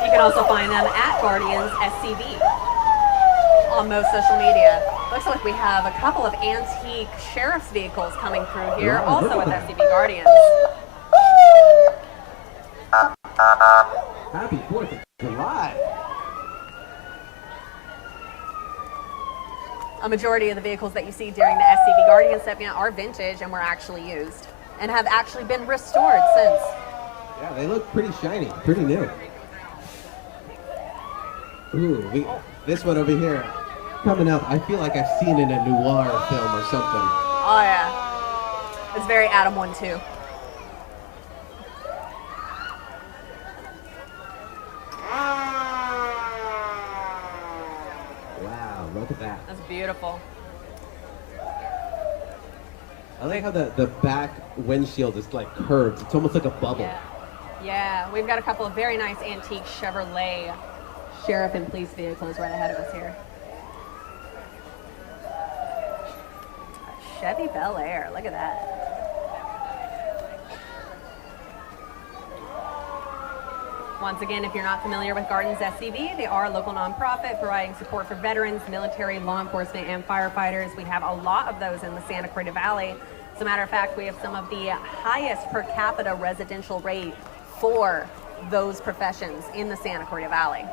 You can also find them at Guardians SCV on most social media. Looks like we have a couple of antique sheriff's vehicles coming through here, Yeah, also with that. SCV Guardians. Happy 4th of July. A majority of the vehicles that you see during the SCV Guardians segment are vintage and were actually used and have actually been restored since. Yeah, they look pretty shiny, pretty new. Ooh, this one over here, coming up, I feel like I've seen in a noir film or something. Oh yeah, it's very Adam 1 too. Wow, look at that. That's beautiful. I like how the back windshield is like curved. It's almost like a bubble. Yeah, we've got a couple of very nice antique Chevrolet sheriff and police vehicles right ahead of us here. A Chevy Bel Air, look at that. Once again, if you're not familiar with Guardians SCV, they are a local nonprofit providing support for veterans, military, law enforcement, and firefighters. We have a lot of those in the Santa Clarita Valley. As a matter of fact, we have some of the highest per capita residential rate for those professions in the Santa Clarita Valley.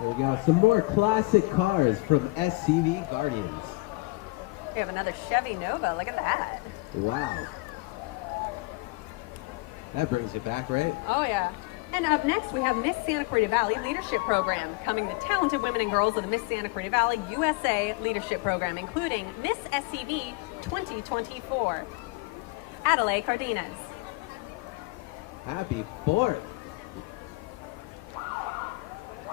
There we go. Some more classic cars from SCV Guardians. We have another Chevy Nova. Look at that. Wow. That brings you back, right? Oh, yeah. And up next, we have Miss Santa Clarita Valley Leadership Program, coming to talented women and girls of the Miss Santa Clarita Valley USA Leadership Program, including Miss SCV 2024, Adelaide Cardenas. Happy 4th.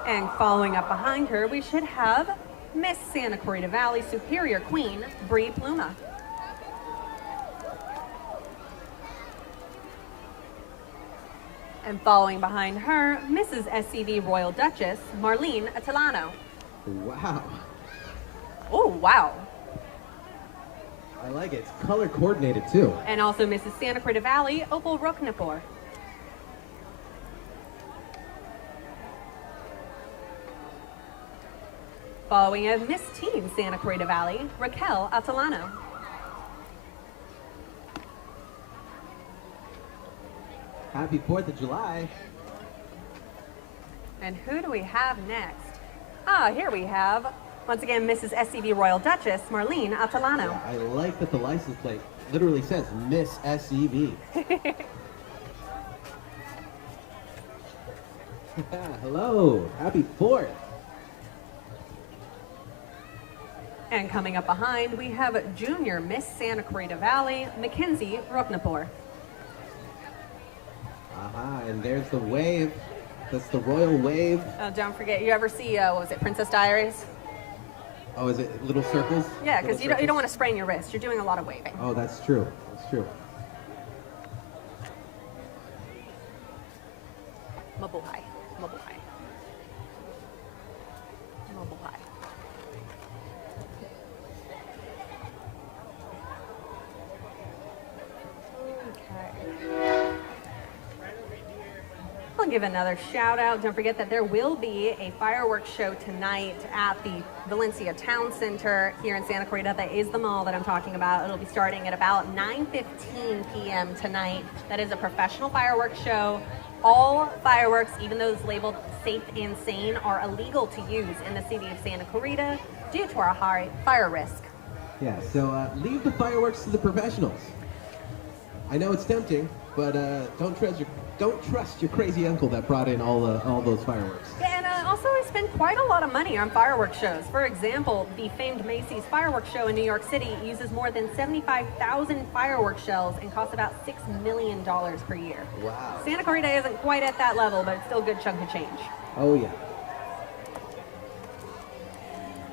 And following up behind her, we should have Miss Santa Clarita Valley Superior Queen, Bree Pluma. And following behind her, Mrs. SCV Royal Duchess, Marlene Atilano. Wow. Oh, wow. I like it. It's color coordinated too. And also Mrs. Santa Clarita Valley, Opal Roknapur. Following of Miss Teen Santa Clarita Valley, Raquel Atilano. Happy 4th of July. And who do we have next? Here we have, once again, Mrs. SCV Royal Duchess, Marlene Atalano. Yeah, I like that the license plate literally says Miss SCV. Hello, happy 4th. And coming up behind, we have Junior Miss Santa Clarita Valley, Mackenzie Ruknapur. Aha, and there's the wave. That's the royal wave. Oh, don't forget, you ever see, what was it, Princess Diaries? Oh, is it little circles? Yeah, because you don't want to sprain your wrist. You're doing a lot of waving. Oh, that's true. That's true. Mabuhay. Mabuhay. Mabuhay. Okay. I'll give another shout out. Don't forget that there will be a fireworks show tonight at the Valencia Town Center here in Santa Clarita. That is the mall that I'm talking about. It'll be starting at about 9:15 p.m. tonight. That is a professional fireworks show. All fireworks, even those labeled safe and sane, are illegal to use in the city of Santa Clarita due to our high fire risk. Yeah, so leave the fireworks to the professionals. I know it's tempting, but don't trust your crazy uncle that brought in all those fireworks. Yeah, and also I spend quite a lot of money on fireworks shows. For example, the famed Macy's fireworks show in New York City uses more than 75,000 fireworks shells and costs about $6 million per year. Wow. Santa Clarita isn't quite at that level, but it's still a good chunk of change. Oh yeah.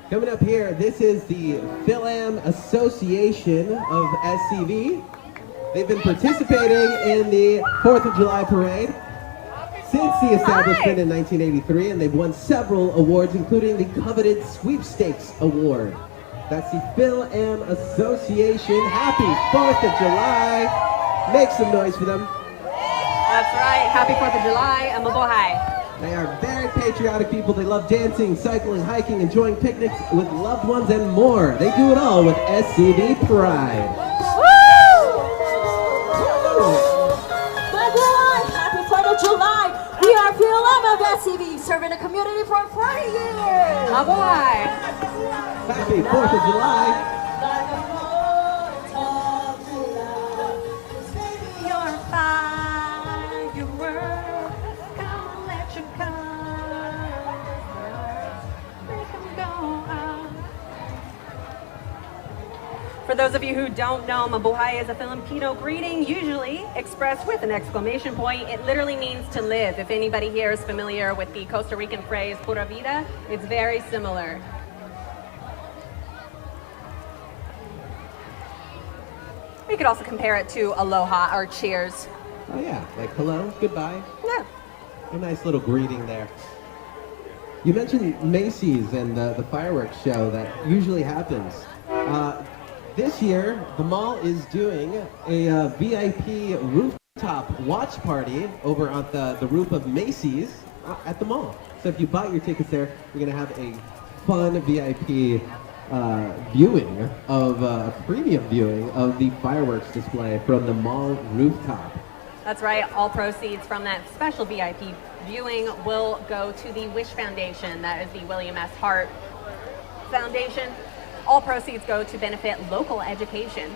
Coming up here, this is the Phil-Am Association of SCV. They've been participating in the 4th of July parade since the establishment in 1983, and they've won several awards, including the coveted Sweepstakes Award. That's the Phil-Am Association. Happy 4th of July. Make some noise for them. That's right. Happy 4th of July and mabuhay. They are very patriotic people. They love dancing, cycling, hiking, enjoying picnics with loved ones, and more. They do it all with SCV pride. Happy 4th of July! We are Phil-Am of SCV, serving the community for 40 years! Mabuhay. Happy 4th of July! Your firework, come and let your colors make 'em go out. For those of you who don't know, mabuhay is a Filipino greeting, usually expressed with an exclamation point. It literally means to live. If anybody here is familiar with the Costa Rican phrase pura vida, it's very similar. We could also compare it to aloha or cheers. Oh yeah, like hello, goodbye. Yeah. A nice little greeting there. You mentioned Macy's and the fireworks show that usually happens. This year, the mall is doing a VIP rooftop watch party over at the roof of Macy's at the mall. So if you bought your tickets there, you're going to have a fun VIP viewing of a premium viewing of the fireworks display from the mall rooftop. That's right. All proceeds from that special VIP viewing will go to the Wish Foundation. That is the William S. Hart Foundation. All proceeds go to benefit local education.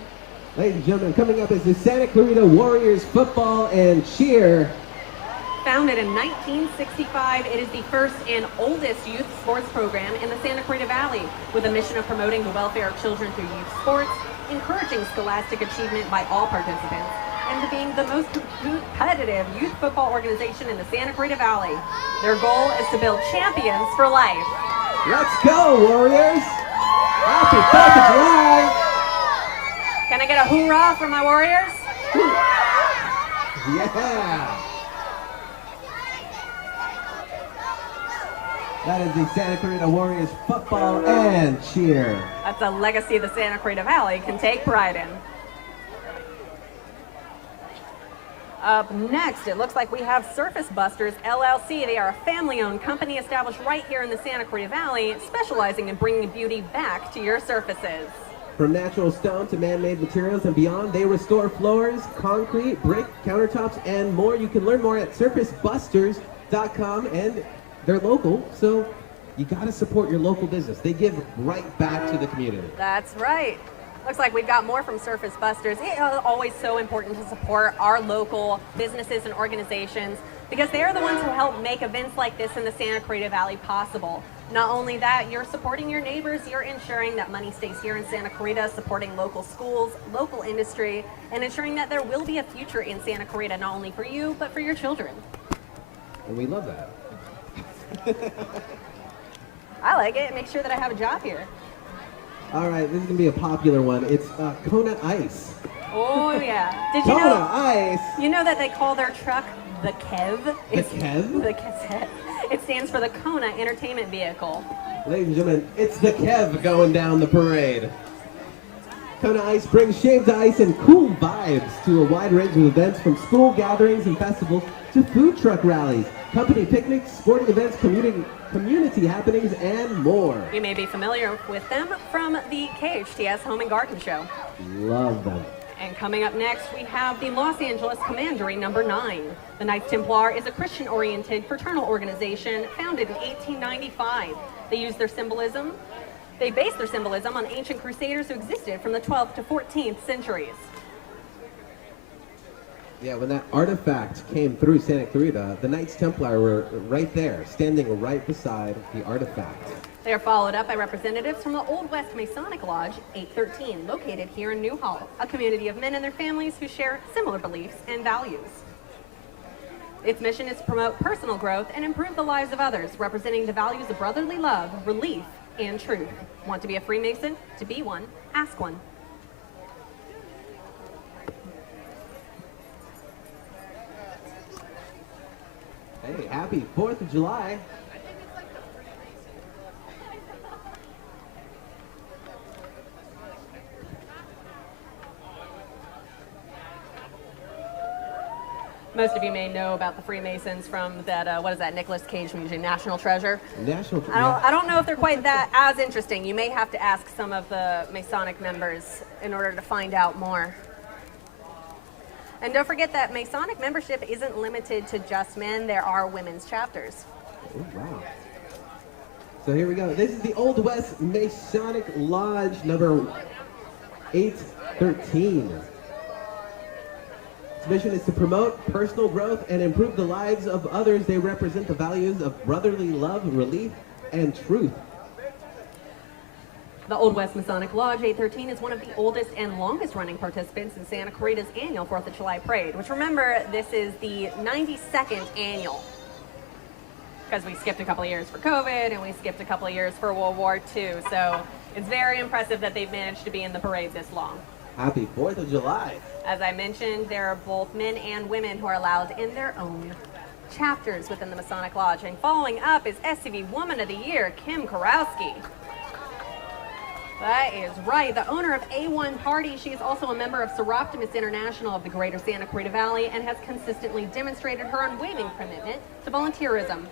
Ladies and gentlemen, coming up is the Santa Clarita Warriors football and cheer. Founded in 1965, it is the first and oldest youth sports program in the Santa Clarita Valley, with a mission of promoting the welfare of children through youth sports, encouraging scholastic achievement by all participants, and being the most competitive youth football organization in the Santa Clarita Valley. Their goal is to build champions for life. Let's go, Warriors! Happy 4th of July! Can I get a hoorah for my Warriors? Yeah! That is the Santa Clarita Warriors football and cheer. That's a legacy the Santa Clarita Valley can take pride in. Up next, it looks like we have Surface Busters LLC. They are a family-owned company established right here in the Santa Clarita Valley, specializing in bringing beauty back to your surfaces. From natural stone to man-made materials and beyond, they restore floors, concrete, brick, countertops, and more. You can learn more at surfacebusters.com, and they're local, so you got to support your local business. They give right back to the community. That's right. Looks like we've got more from Surface Busters. It is always so important to support our local businesses and organizations because they are the ones who help make events like this in the Santa Clarita Valley possible. Not only that, you're supporting your neighbors, you're ensuring that money stays here in Santa Clarita, supporting local schools, local industry, and ensuring that there will be a future in Santa Clarita, not only for you, but for your children. And we love that. I like it. Make sure that I have a job here. All right, this is going to be a popular one. It's Kona Ice. Oh, yeah. Did you Kona know? Ice. You know that they call their truck the Kev? The Kev? The Kev. It stands for the Kona Entertainment Vehicle. Ladies and gentlemen, it's the Kev going down the parade. Kona Ice brings shaved ice and cool vibes to a wide range of events from school gatherings and festivals to food truck rallies, company picnics, sporting events, community happenings, and more. You may be familiar with them from the KHTS Home and Garden Show. Love them. And coming up next, we have the Los Angeles Commandery number 9. The Knights Templar is a Christian-oriented fraternal organization founded in 1895. They base their symbolism on ancient crusaders who existed from the 12th to 14th centuries. Yeah, when that artifact came through Santa Clarita, the Knights Templar were right there, standing right beside the artifact. They are followed up by representatives from the Old West Masonic Lodge 813, located here in Newhall, a community of men and their families who share similar beliefs and values. Its mission is to promote personal growth and improve the lives of others, representing the values of brotherly love, relief, and truth. Want to be a Freemason? To be one, ask one. Hey, happy 4th of July. Most of you may know about the Freemasons from that, what is that, Nicolas Cage movie, National Treasure? National Treasure. I don't know if they're quite that as interesting. You may have to ask some of the Masonic members in order to find out more. And don't forget that Masonic membership isn't limited to just men. There are women's chapters. Oh, wow. So here we go. This is the Old West Masonic Lodge number 813. Its mission is to promote personal growth and improve the lives of others. They represent the values of brotherly love, relief, and truth. The Old West Masonic Lodge 813 is one of the oldest and longest running participants in Santa Clarita's annual 4th of July parade, which, remember, this is the 92nd annual. Because we skipped a couple of years for COVID and we skipped a couple of years for World War II. So it's very impressive that they've managed to be in the parade this long. Happy 4th of July. As I mentioned, there are both men and women who are allowed in their own chapters within the Masonic Lodge. And following up is SCV Woman of the Year, Kim Karowski. That is right. The owner of A1 Party. She is also a member of Seroptimus International of the Greater Santa Clarita Valley and has consistently demonstrated her unwavering commitment to volunteerism.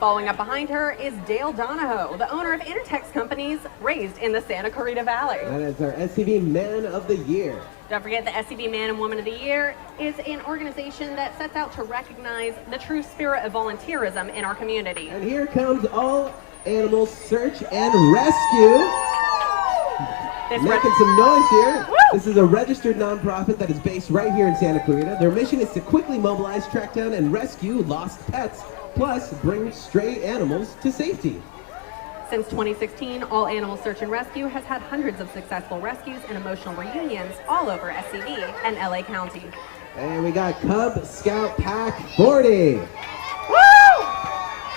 Following up behind her is Dale Donahoe, the owner of Intertex Companies raised in the Santa Clarita Valley. That is our SCV Man of the Year. Don't forget the SCV Man and Woman of the Year is an organization that sets out to recognize the true spirit of volunteerism in our community. And here comes All Animal Search and Rescue. Making some noise here. Woo! This is a registered nonprofit that is based right here in Santa Clarita. Their mission is to quickly mobilize, track down, and rescue lost pets, plus bring stray animals to safety. Since 2016, All Animal Search and Rescue has had hundreds of successful rescues and emotional reunions all over SCV and LA County. And we got Cub Scout Pack 40. Woo!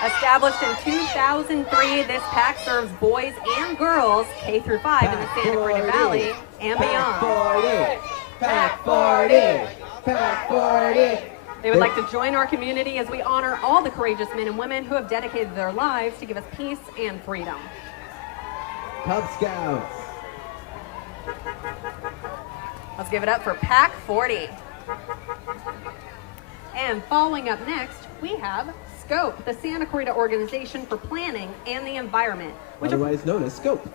Established in 2003, this pack serves boys and girls K through 5 in the Santa Clarita Valley and beyond. Pack 40. Pack 40. They would like to join our community as we honor all the courageous men and women who have dedicated their lives to give us peace and freedom. Cub Scouts. Let's give it up for Pack 40. And following up next, we have SCOPE, the Santa Clarita Organization for Planning and the Environment. Otherwise known as SCOPE.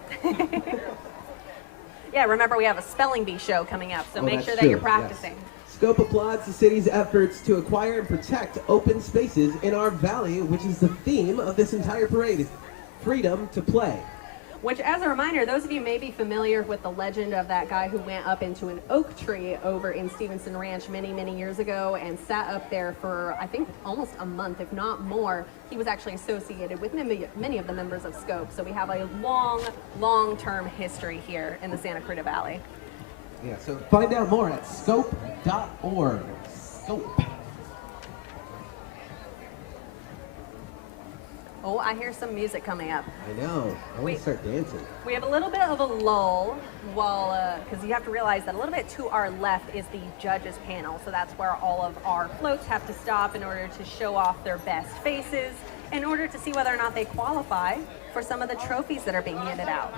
Yeah, remember we have a spelling bee show coming up, so make sure that true, you're practicing. yes. Scope applauds the city's efforts to acquire and protect open spaces in our valley, which is the theme of this entire parade, freedom to play. Which, as a reminder, those of you may be familiar with the legend of that guy who went up into an oak tree over in Stevenson Ranch many, many years ago and sat up there for, I think, almost a month, if not more. He was actually associated with many of the members of Scope, so we have a long, long-term history here in the Santa Clarita Valley. Yeah, so find out more at scope.org. Scope. Oh, I hear some music coming up. I know. I want to start dancing. We have a little bit of a lull while, because you have to realize that a little bit to our left is the judges panel. So that's where all of our floats have to stop in order to show off their best faces, in order to see whether or not they qualify for some of the trophies that are being handed out.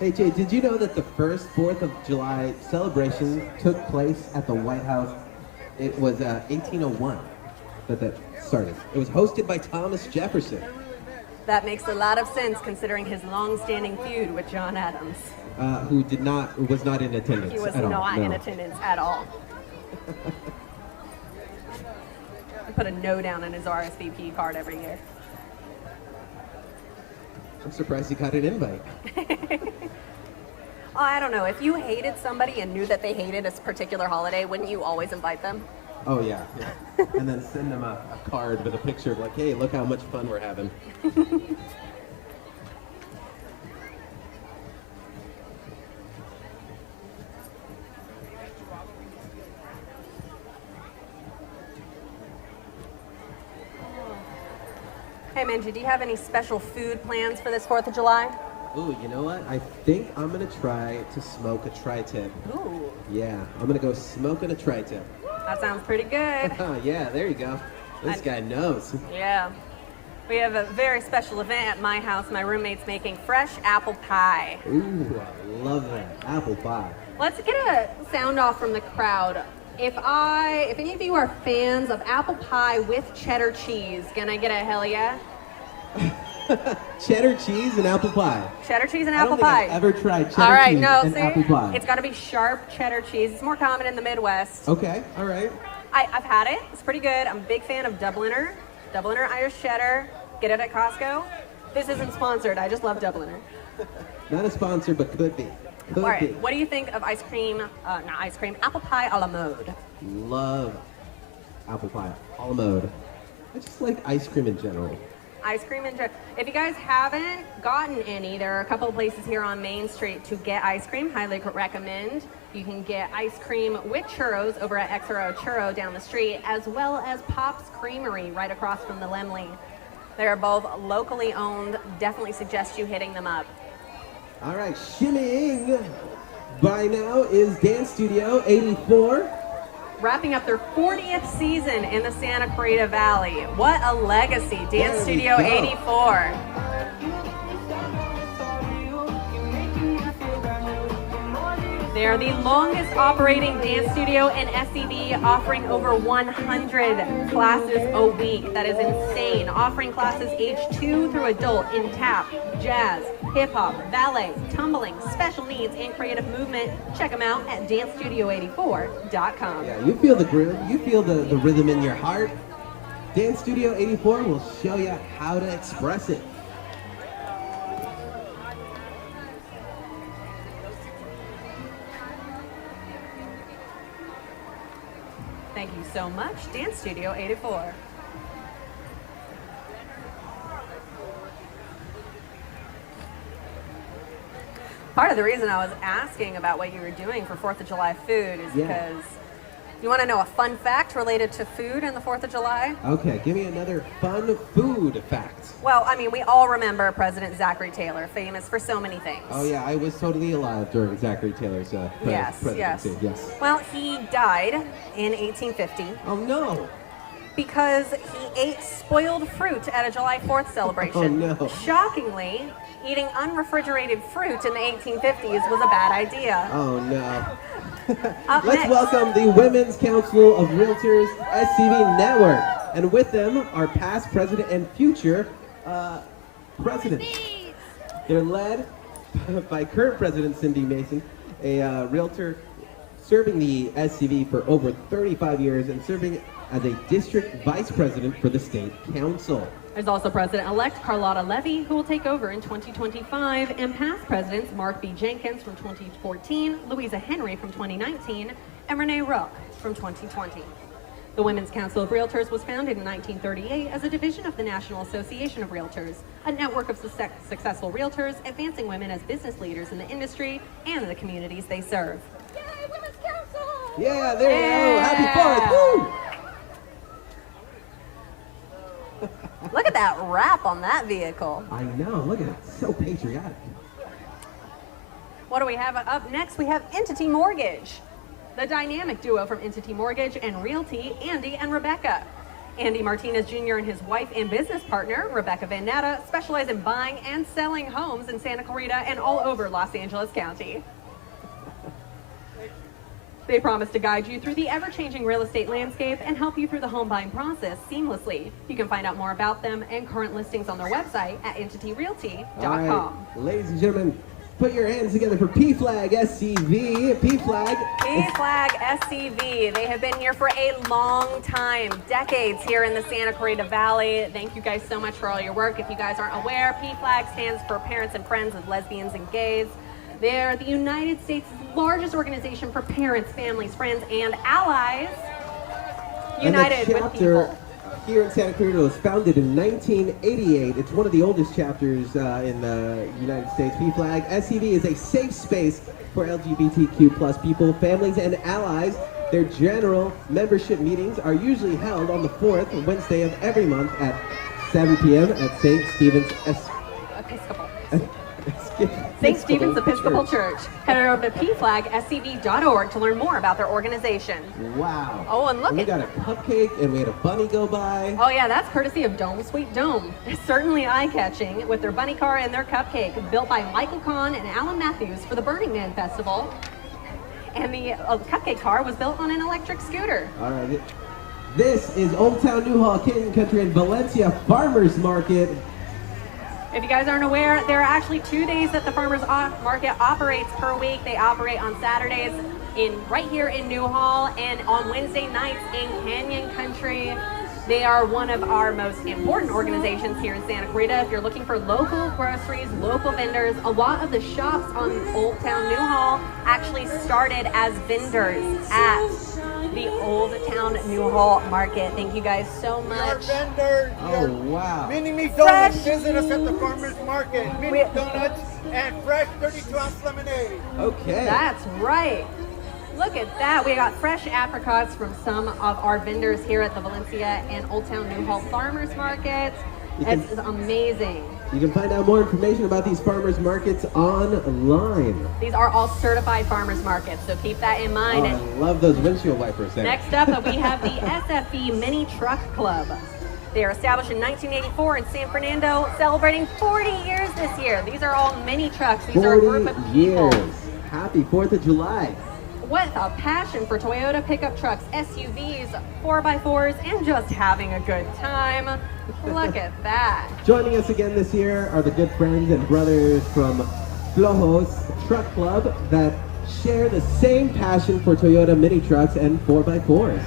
Hey Jay, did you know that the first 4th of July celebration took place at the White House? It was 1801 that started. It was hosted by Thomas Jefferson. That makes a lot of sense considering his long-standing feud with John Adams. Who was not in attendance He was at all. not No. in attendance at all. He put a no down on his RSVP card every year. I'm surprised he got an invite. Oh, I don't know. If you hated somebody and knew that they hated a particular holiday, wouldn't you always invite them? Oh yeah. And then send them a card with a picture of like, hey, look how much fun we're having. Hey, Menji, do you have any special food plans for this 4th of July? Ooh, you know what? I think I'm gonna try to smoke a tri-tip. Ooh, Yeah, I'm gonna go smoking a tri-tip. that sounds pretty good. Yeah, there you go. This guy knows. Yeah. We have a very special event at my house. My roommate's making fresh apple pie. Ooh, I love that. Apple pie. Let's get a sound off from the crowd. If any of you are fans of apple pie with cheddar cheese, can I get a hell yeah? Cheddar cheese and apple pie. Cheddar cheese and I don't apple think pie. I've ever tried cheddar All right, cheese no, and see, apple pie. it's got to be sharp cheddar cheese. It's more common in the Midwest. Okay, all right. I've had it. It's pretty good. I'm a big fan of Dubliner Irish cheddar. Get it at Costco. This isn't sponsored. I just love Dubliner. Not a sponsor, but could be. Could All right, be. what do you think of apple pie a la mode? Love apple pie. A la mode. I just like ice cream in general. Ice cream and if you guys haven't gotten any, there are a couple of places here on Main Street to get ice cream. Highly recommend. You can get ice cream with churros over at XRO Churro down the street, as well as Pop's Creamery right across from the Lemley. They're both locally owned. Definitely suggest you hitting them up. All right, shimmying by now is Dance Studio 84. Wrapping up their 40th season in the Santa Clarita Valley. What a legacy, Dance Studio 84. They are the longest operating dance studio in SCV, offering over 100 classes a week. That is insane. Offering classes age 2 through adult in tap, jazz, hip-hop, ballet, tumbling, special needs, and creative movement. Check them out at dancestudio84.com. Yeah, you feel the groove. You feel the rhythm in your heart. Dance Studio 84 will show you how to express it. Thank you so much, Dance Studio 84. Part of the reason I was asking about what you were doing for 4th of July food is because you want to know a fun fact related to food in the 4th of July? Okay, give me another fun food fact. Well, I mean, we all remember President Zachary Taylor, famous for so many things. Oh yeah, I was totally alive during Zachary Taylor's presidency. Yes. Well, he died in 1850 Oh no. because he ate spoiled fruit at a July 4th celebration. Oh, no. Shockingly, eating unrefrigerated fruit in the 1850s was a bad idea. Oh no. Up Let's next. welcome the Women's Council of Realtors SCV Network. And with them, our past president and future presidents. They're led by current president Cindy Mason, a realtor serving the SCV for over 35 years and serving as a district vice president for the state council. There's also President-elect Carlotta Levy, who will take over in 2025, and past presidents Mark B. Jenkins from 2014, Louisa Henry from 2019, and Renee Rook from 2020. The Women's Council of Realtors was founded in 1938 as a division of the National Association of Realtors, a network of successful realtors advancing women as business leaders in the industry and in the communities they serve. Yay, Women's Council! Yeah, there you go. Happy 4th. Woo! Look at that wrap on that vehicle. I know, look at it, so patriotic. What do we have up next? We have Entity Mortgage. The dynamic duo from Entity Mortgage and Realty, Andy and Rebecca. Andy Martinez Jr. and his wife and business partner, Rebecca Van Natta, specialize in buying and selling homes in Santa Clarita and all over Los Angeles County. They promise to guide you through the ever-changing real estate landscape and help you through the home buying process seamlessly. You can find out more about them and current listings on their website at entityrealty.com. All right, ladies and gentlemen, put your hands together for P-Flag SCV. P-Flag SCV. They have been here for a long time, decades here in the Santa Clarita Valley. Thank you guys so much for all your work. If you guys aren't aware, P-Flag stands for Parents and Friends of Lesbians and Gays. They're the United States' largest organization for parents, families, friends, and allies united with people. Here in Santa Clarita was founded in 1988. It's one of the oldest chapters in the United States. P-Flag SCV is a safe space for LGBTQ plus people, families, and allies. Their general membership meetings are usually held on the 4th Wednesday of every month at 7 p.m. at St. Stephen's St. Stephen's Episcopal Church. Head over to pflagscv.org to learn more about their organization. Wow. Oh, and look, we got a cupcake and we had a bunny go by. Oh yeah, that's courtesy of Dome Sweet Dome. Certainly eye-catching with their bunny car and their cupcake, built by Michael Kahn and Alan Matthews for the Burning Man Festival. And the cupcake car was built on an electric scooter. All right. This is Old Town New Hall, Canyon Country, and Valencia Farmers Market. If you guys aren't aware, there are actually 2 days that the farmers market operates per week. They operate on Saturdays right here in Newhall and on Wednesday nights in Canyon Country. They are one of our most important organizations here in Santa Clarita. If you're looking for local groceries, local vendors, a lot of the shops on Old Town Newhall actually started as vendors at the Old Town Newhall Market. Thank you guys so much. Your vendors. Oh, wow. Mini Me Donuts. Visit us at the farmers market. Mini Donuts and fresh 32-ounce lemonade. Okay. That's right. Look at that. We got fresh apricots from some of our vendors here at the Valencia and Old Town Newhall Farmers Markets. It's amazing. You can find out more information about these farmers markets online. These are all certified farmers markets, so keep that in mind. Oh, I love those windshield wipers there. Next up, we have the SFE Mini Truck Club. They are established in 1984 in San Fernando, celebrating 40 years this year. These are all mini trucks. These are a group of people. Years. Happy 4th of July. With a passion for Toyota pickup trucks, SUVs, 4x4s, and just having a good time. Look at that. Joining us again this year are the good friends and brothers from Flojos Truck Club that share the same passion for Toyota mini trucks and 4x4s.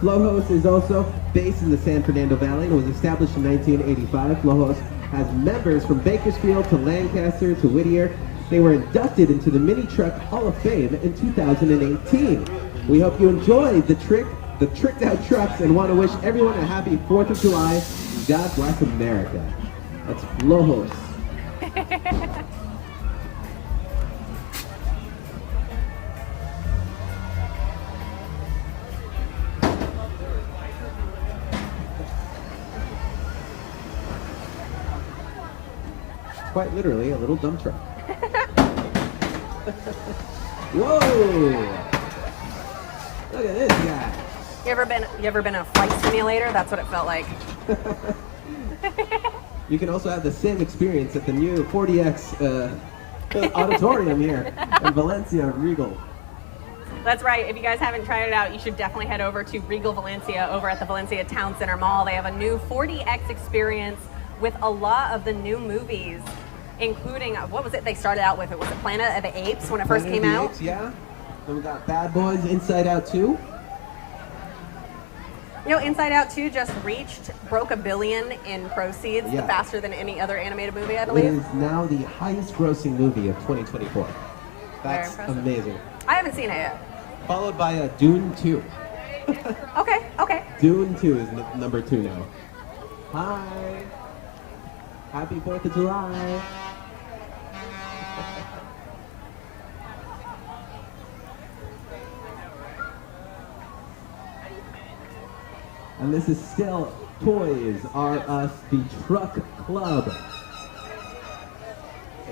Flojos is also based in the San Fernando Valley and was established in 1985. Flojos has members from Bakersfield to Lancaster to Whittier. They were inducted into the Mini Truck Hall of Fame in 2018. We hope you enjoy the tricked out trucks and want to wish everyone a happy 4th of July. God bless America. That's Flojos. Quite literally a little dump truck. Whoa! Look at this guy. You ever been in a flight simulator? That's what it felt like. You can also have the same experience at the new 40X auditorium here in Valencia, Regal. That's right. If you guys haven't tried it out, you should definitely head over to Regal Valencia over at the Valencia Town Center Mall. They have a new 40X experience with a lot of the new movies including, what was it they started out with? It was a Planet of the Apes when it first came Planet of the out. Apes, yeah. Then we got Bad Boys, Inside Out 2. You know, Inside Out 2 just broke $1 billion in proceeds, Yeah. faster than any other animated movie, I It believe. is now the highest grossing movie of 2024. That's impressive. amazing. I haven't seen it yet. Followed by Dune 2. Okay. Dune 2 is number 2 now. Hi. Happy 4th of July. And this is still Toys R Us, the Truck Club.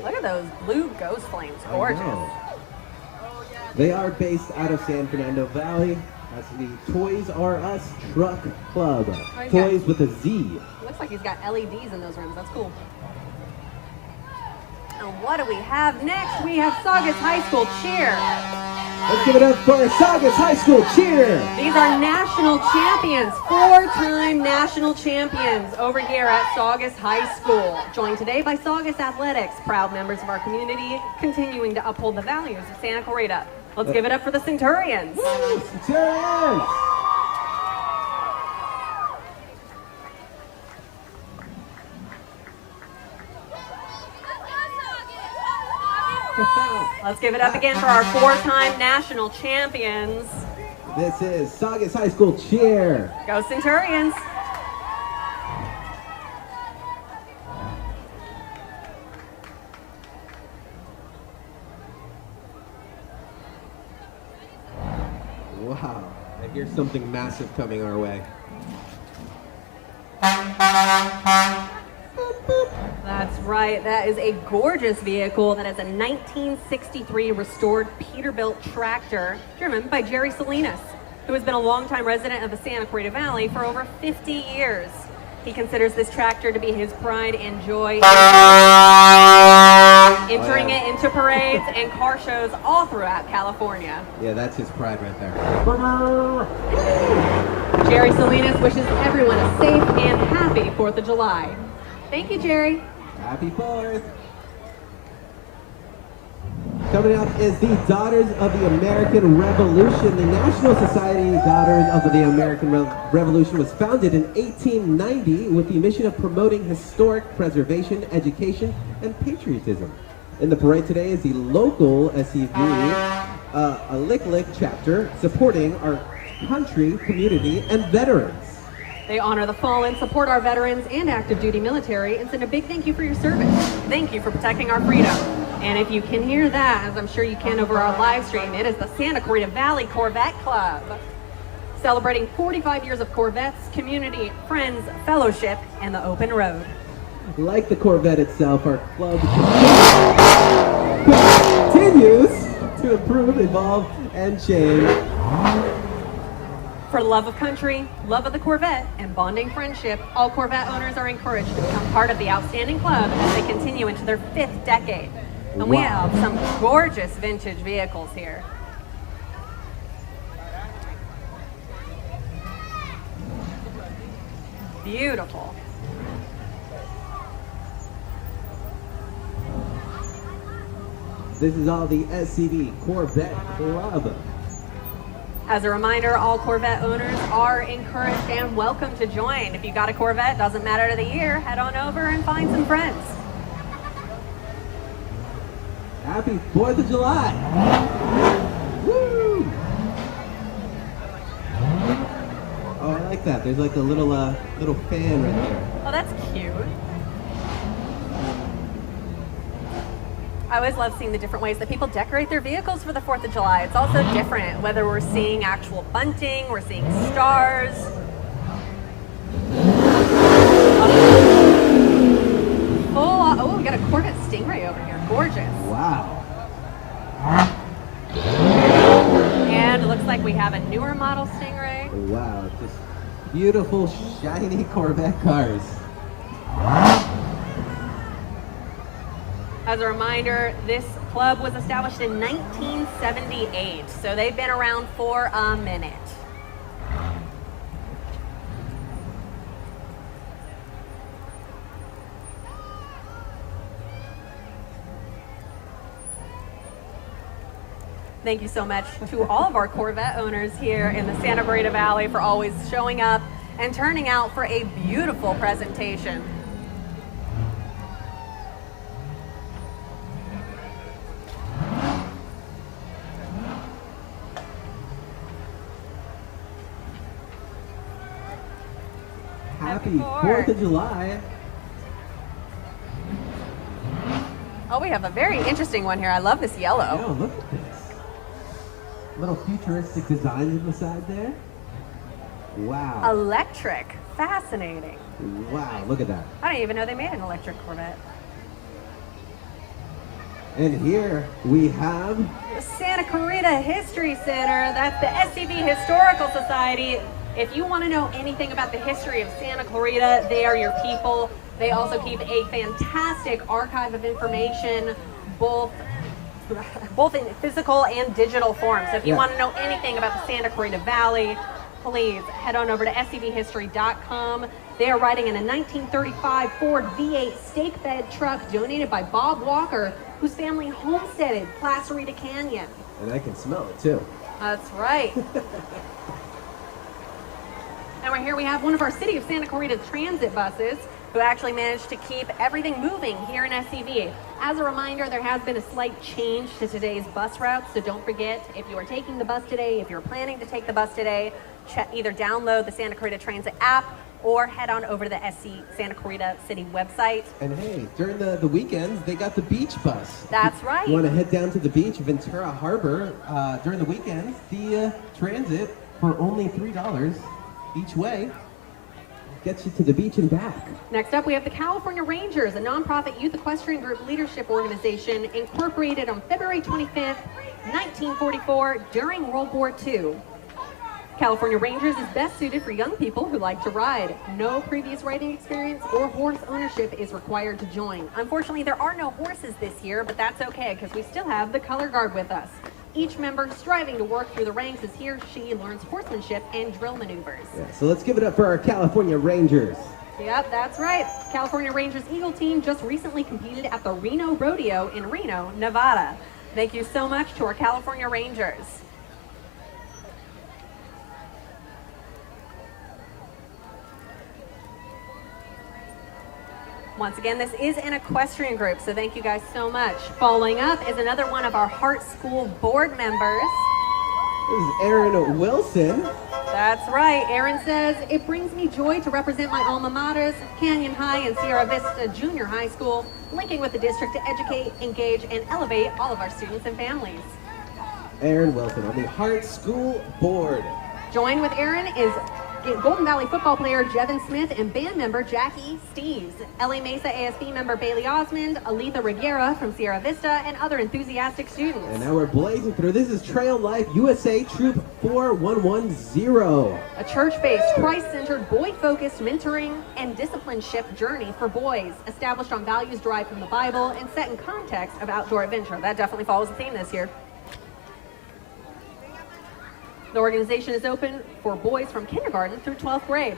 Look at those blue ghost flames. Gorgeous. I know. They are based out of San Fernando Valley. That's the Toys R Us Truck Club. he's Toys got- with a Z. Looks like he's got LEDs in those rooms. That's cool. And what do we have next? We have Saugus High School Cheer. Let's give it up for Saugus High School Cheer. These are national champions, 4-time national champions over here at Saugus High School. Joined today by Saugus Athletics, proud members of our community, continuing to uphold the values of Santa Clarita. Let's give it up for the Centurions. Woo, Centurions! Let's give it up again for our 4-time national champions. This is Saugus High School Cheer. Go Centurions. Wow, I hear something massive coming our way. That's right. That is a gorgeous vehicle. That is a 1963 restored Peterbilt tractor driven by Jerry Salinas, who has been a longtime resident of the Santa Clarita Valley for over 50 years. He considers this tractor to be his pride and joy, entering it into parades and car shows all throughout California. Yeah, that's his pride right there. Jerry Salinas wishes everyone a safe and happy 4th of July. Thank you, Jerry. Happy 4th. Coming up is the Daughters of the American Revolution. The National Society Daughters of the American Revolution was founded in 1890 with the mission of promoting historic preservation, education, and patriotism. In the parade today is the local SEV, a Lick Lick chapter supporting our country, community, and veterans. They honor the fallen, support our veterans and active duty military, and send a big thank you for your service. Thank you for protecting our freedom. And if you can hear that, as I'm sure you can over our live stream, it is the Santa Clarita Valley Corvette Club, celebrating 45 years of Corvettes, community, friends, fellowship, and the open road. Like the Corvette itself, our club continues to improve, evolve, and change. For love of country, love of the Corvette, and bonding friendship, all Corvette owners are encouraged to become part of the outstanding club as they continue into their 5th decade. And we Wow. have some gorgeous vintage vehicles here. Beautiful. This is all the SCV Corvette Club. As a reminder, all Corvette owners are encouraged and welcome to join. If you got a Corvette, doesn't matter the year, head on over and find some friends. Happy 4th of July! Woo! Oh, I like that. There's like a little little fan right there. Oh, that's cute. I always love seeing the different ways that people decorate their vehicles for the 4th of July. It's also different, whether we're seeing actual bunting, we're seeing stars. Oh, we got a Corvette Stingray over here. Gorgeous. Wow. And it looks like we have a newer model Stingray. Wow, just beautiful, shiny Corvette cars. As a reminder, this club was established in 1978, so they've been around for a minute. Thank you so much to all of our Corvette owners here in the Santa Clarita Valley for always showing up and turning out for a beautiful presentation. Happy 4th of July. Oh, we have a very interesting one here. I love this yellow. Oh, look at this. Little futuristic designs on the side there. Wow. Electric. Fascinating. Wow, look at that. I didn't even know they made an electric Corvette. And here we have The Santa Clarita History Center. That's the SCV Historical Society. If you want to know anything about the history of Santa Clarita, they are your people. They also keep a fantastic archive of information, both in physical and digital form. So if you want to know anything about the Santa Clarita Valley, please head on over to scvhistory.com. They are riding in a 1935 Ford V8 stake bed truck donated by Bob Walker, whose family homesteaded Clarita Canyon. and I can smell it too. That's right. And right here we have one of our City of Santa Clarita transit buses who actually managed to keep everything moving here in SCV. As a reminder, there has been a slight change to today's bus route, so don't forget, if you are taking the bus today, if you're planning to take the bus today, either download the Santa Clarita Transit app or head on over to the Santa Clarita City website. And hey, during the weekends, they got the beach bus. That's right. You want to head down to the beach, Ventura Harbor, during the weekends, the transit for only $3 each way gets you to the beach and back. Next up, we have the California Rangers, a nonprofit youth equestrian group leadership organization incorporated on February 25th, 1944 during World War II. California Rangers is best suited for young people who like to ride. No previous riding experience or horse ownership is required to join. Unfortunately, there are no horses this year, but that's okay because we still have the color guard with us. Each member striving to work through the ranks as he or she learns horsemanship and drill maneuvers. Yeah, so let's give it up for our California Rangers. Yep, that's right. California Rangers Eagle team just recently competed at the Reno Rodeo in Reno, Nevada. Thank you so much to our California Rangers. Once again, this is an equestrian group, so thank you guys so much. Following up is another one of our Heart School board members. This is Aaron Wilson. That's right. Aaron says, it brings me joy to represent my alma maters, Canyon High and Sierra Vista Junior High School, linking with the district to educate, engage, and elevate all of our students and families. Aaron Wilson on the Heart School Board. Join with Aaron is Golden Valley football player Jevin Smith and band member Jackie Steves, LA Mesa ASB member Bailey Osmond, Aletha Riguera from Sierra Vista, and other enthusiastic students. And now we're blazing through. This is Trail Life USA Troop 4110. A church-based, Christ-centered, boy-focused mentoring and discipleship journey for boys, established on values derived from the Bible and set in context of outdoor adventure. That definitely follows the theme this year. The organization is open for boys from kindergarten through 12th grade.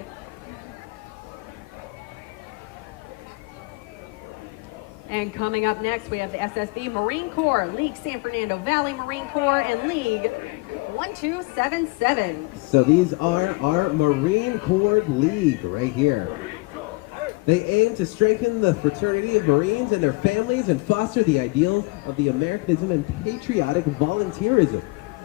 And coming up next, we have the SSB Marine Corps, League San Fernando Valley Marine Corps, and League 1277. So these are our Marine Corps League right here. They aim to strengthen the fraternity of Marines and their families and foster the ideals of the Americanism and patriotic volunteerism.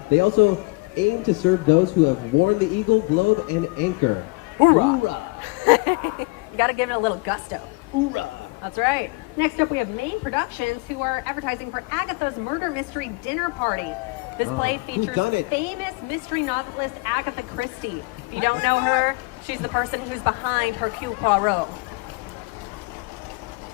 They also aim to serve those who have worn the Eagle, Globe, and Anchor. Hoorah! Hoorah! You gotta give it a little gusto. Hoorah! That's right. Next up, we have Main Productions, who are advertising for Agatha's Murder Mystery Dinner Party. This play features famous mystery novelist Agatha Christie. If you don't know her, she's the person who's behind Hercule Poirot.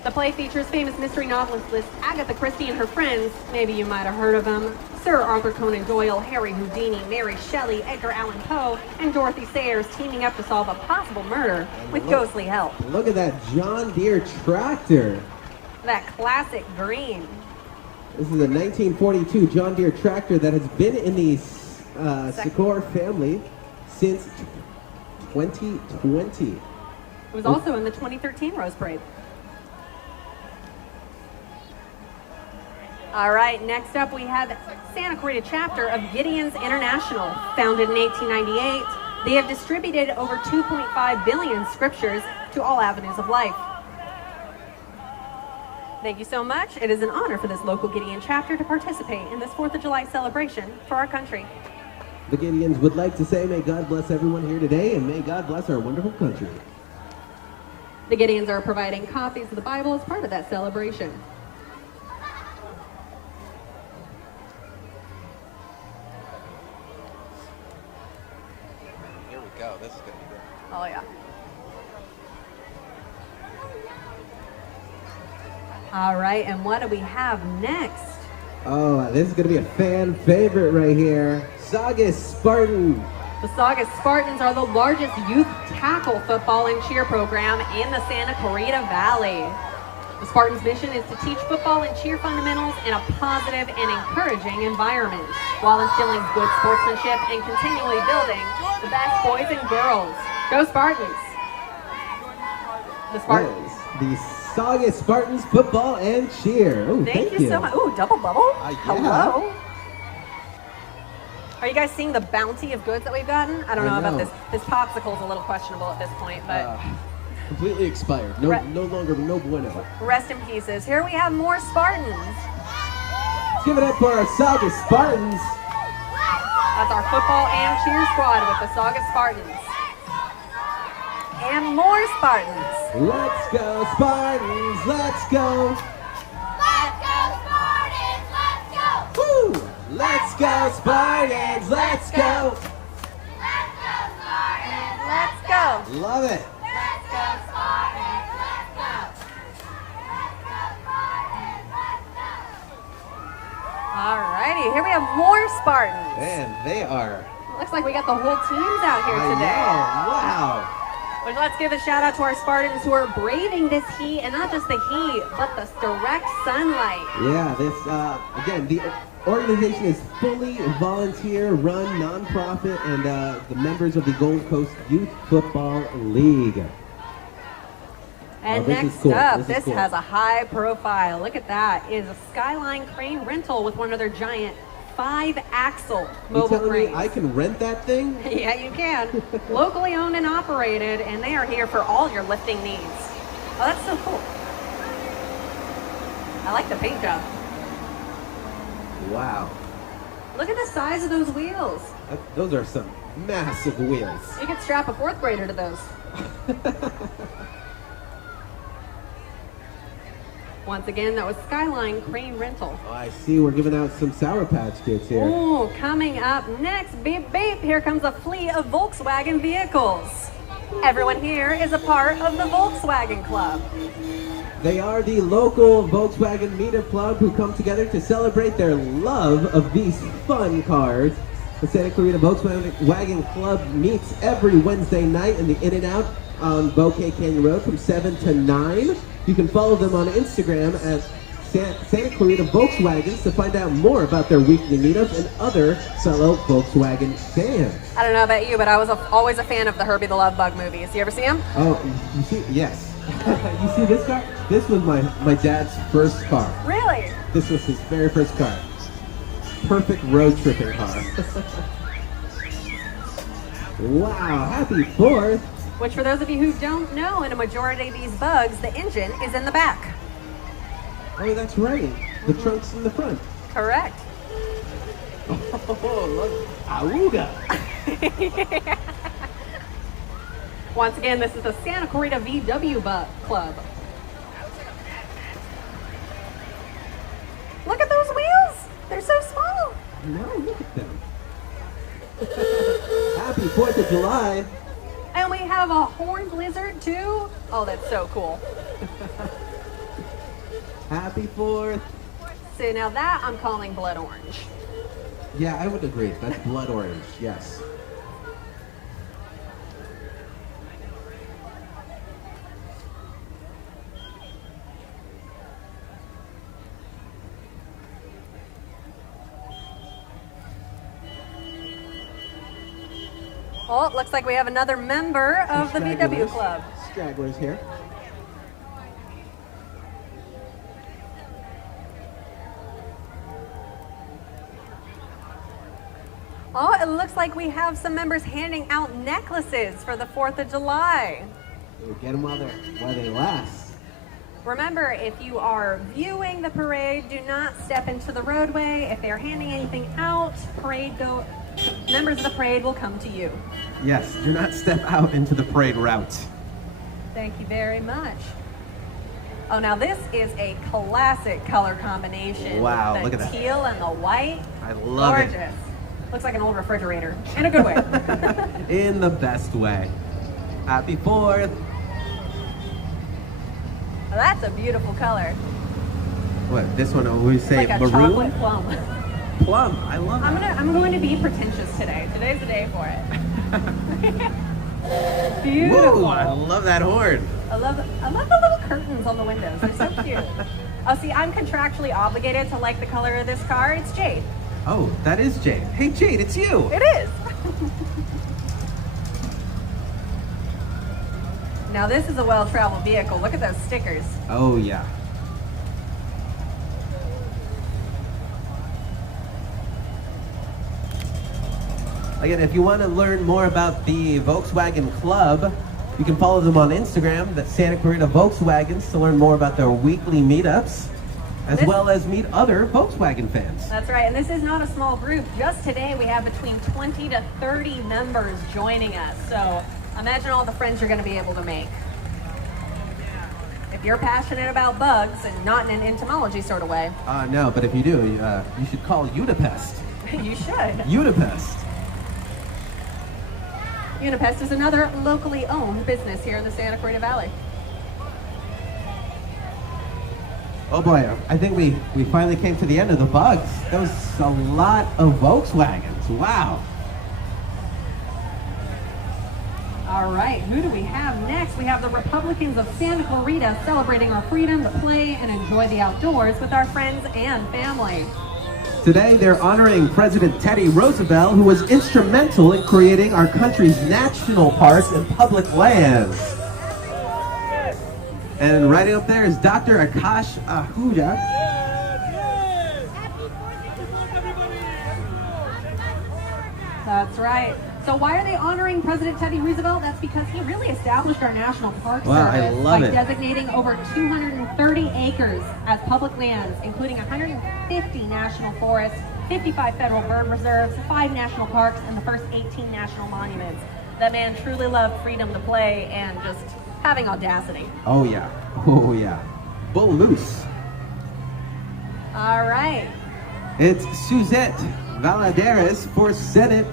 The play features famous mystery novelist Agatha Christie and her friends. Maybe you might have heard of them. Sir Arthur Conan Doyle, Harry Houdini, Mary Shelley, Edgar Allan Poe, and Dorothy Sayers teaming up to solve a possible murder with ghostly help. Look at that John Deere tractor. That classic green. This is a 1942 John Deere tractor that has been in the Secor family since 2020. It was also in the 2013 Rose Parade. All right, next up we have Santa Clarita chapter of Gideon's International. Founded in 1898, they have distributed over 2.5 billion scriptures to all avenues of life. Thank you so much. It is an honor for this local Gideon chapter to participate in this 4th of July celebration for our country. The Gideons would like to say, may God bless everyone here today, and may God bless our wonderful country. The Gideons are providing copies of the Bible as part of that celebration. Here we go. This is going to be great. Oh, yeah. All right, and what do we have next? Oh, this is going to be a fan favorite right here. Saugus Spartan. The Saugus Spartans are the largest youth tackle football and cheer program in the Santa Clarita Valley. The Spartans' mission is to teach football and cheer fundamentals in a positive and encouraging environment, while instilling good sportsmanship and continually building the best boys and girls. Go Spartans! The Spartans. The Saugus Spartans football and cheer. Ooh, Thank you so much. Ooh, double bubble. Yeah. Hello. Are you guys seeing the bounty of goods that we've gotten? I don't know about this. This popsicle's a little questionable at this point, but Completely expired. No longer, no bueno. rest in pieces. Here we have more Spartans. Let's give it up for our Saugus Spartans. That's our football and cheer squad with the Saugus Spartans. And more Spartans. Let's go Spartans, let's go. Let's go, Spartans! Let's go! Woo! Let's go Spartans, let's go. Let's go, Spartans! Let's go. Love it. Let's go, Spartans! Let's go! Let's go, Spartans! Let's go! Alrighty, here we have more Spartans. Man, they are. Looks like we got the whole teams out here I today. know, wow. But let's give a shout out to our Spartans who are braving this heat, and not just the heat, but the direct sunlight. Yeah, this, again, the organization is fully volunteer-run, nonprofit, and the members of the Gold Coast Youth Football League. And Oh, this is next cool. up, This this, is cool. has a high profile. Look at that. It is a Skyline crane rental with one of their giant 5-axle You mobile telling cranes. me I can rent that thing? Yeah, you can. Locally owned and operated, and they are here for all your lifting needs. Oh, that's so cool. I like the paint job. Wow. Look at the size of those wheels. Those are some massive wheels. You could strap a 4th grader to those. Once again, that was Skyline Crane Rental. Oh, I see we're giving out some Sour Patch Kids here. Ooh, coming up next, beep beep, here comes a fleet of Volkswagen vehicles. Everyone here is a part of the Volkswagen Club. They are the local Volkswagen Meter Club who come together to celebrate their love of these fun cars. The Santa Clarita Volkswagen Club meets every Wednesday night in the In-N-Out on Bouquet Canyon Road from 7 to 9. You can follow them on Instagram at Santa Clarita Volkswagens to find out more about their weekly meetups and other fellow Volkswagen fans. I don't know about you, but I was always a fan of the Herbie the Love Bug movies. You ever see them? Oh, you see, yes. You see this car? This was my dad's first car. Really? This was his very first car. Perfect road tripping car. Wow, happy 4th. Which, for those of you who don't know, in a majority of these bugs, the engine is in the back. Oh, that's right. The trunk's in the front. Correct. Oh, look. Auga. Once again, this is the Santa Clarita VW Club. Look at those wheels. They're so small. No, look at them. Happy 4th of July. And we have a horned lizard, too. Oh, that's so cool. Happy 4th. So now that I'm calling blood orange. Yeah, I would agree. That's blood orange, yes. Oh, it looks like we have another member of the VW Club. Stragglers here. looks like we have some members handing out necklaces for the 4th of July. Get them while they last. Remember, if you are viewing the parade, do not step into the roadway. If they're handing anything out, members of the parade will come to you. Yes, do not step out into the parade route. Thank you very much. Oh, now this is a classic color combination. Wow, the look at that. teal and the white. I love it. Gorgeous. Looks like an old refrigerator, in a good way. In the best way. Happy 4th. Well, that's a beautiful color. What, this one, we say It's like a maroon? chocolate plum. Plum, I love that. I'm going to be pretentious today. Today's the day for it. Beautiful. Whoa, I love that horn. I love the little curtains on the windows. They're so cute. Oh, see, I'm contractually obligated to like the color of this car. It's Jade. Oh, that is Jade. Hey, Jade, it's you. It is. Now this is a well-traveled vehicle. Look at those stickers. Oh, yeah. Again, if you want to learn more about the Volkswagen Club, you can follow them on Instagram, that's Santa Clarita Volkswagens, to learn more about their weekly meetups, as well as meet other Volkswagen fans. That's right, and this is not a small group. Just today we have between 20 to 30 members joining us. So imagine all the friends you're going to be able to make. If you're passionate about bugs and not in an entomology sort of way. No, but if you do, you should call Unipest. You should. Unipest. Unipest is another locally owned business here in the Santa Clarita Valley. Oh boy, I think we finally came to the end of the bugs. That was a lot of Volkswagens. Wow. All right, who do we have next? We have the Republicans of Santa Clarita celebrating our freedom to play and enjoy the outdoors with our friends and family. Today, they're honoring President Teddy Roosevelt, who was instrumental in creating our country's national parks and public lands. And right up there is Dr. Akash Ahuja. That's right. So why are they honoring President Teddy Roosevelt? That's because he really established our National Park Wow, I Service love by it. designating over 230 acres as public lands, including 150 national forests, 55 federal bird reserves, 5 national parks, and the first 18 national monuments. That man truly loved freedom to play and just having audacity. Oh yeah, oh yeah. Bull Moose. All right. It's Suzette Valadares for Senate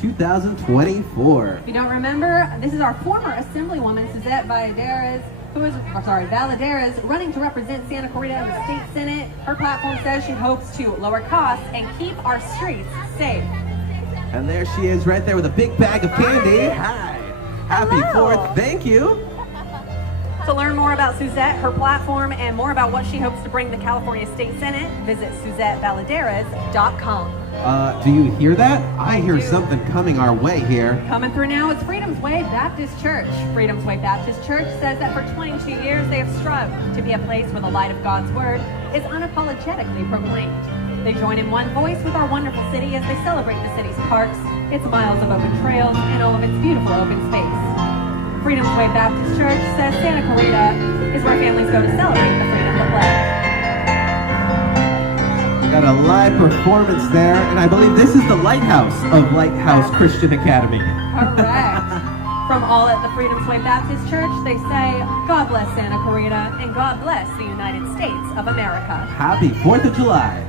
2024. If you don't remember, this is our former Assemblywoman, Suzette Valadares, Valadares, running to represent Santa Clarita in the State Senate. Her platform says she hopes to lower costs and keep our streets safe. And there she is right there with a big bag of candy. Hi. Happy Hello. 4th. Thank you. To learn more about Suzette, her platform, and more about what she hopes to bring to the California State Senate, visit SuzetteValadares.com. Do you hear that? I hear something coming our way here. Coming through now, it's Freedom's Way Baptist Church. Freedom's Way Baptist Church says that for 22 years they have strived to be a place where the light of God's Word is unapologetically proclaimed. They join in one voice with our wonderful city as they celebrate the city's parks, its miles of open trails, and all of its beautiful open space. Freedom's Way Baptist Church says Santa Clarita is where families go to celebrate the freedom to play. Got a live performance there, and I believe this is the lighthouse of Lighthouse Christian Academy. Correct. From all at the Freedom's Way Baptist Church, they say, God bless Santa Clarita, and God bless the United States of America. Happy 4th of July.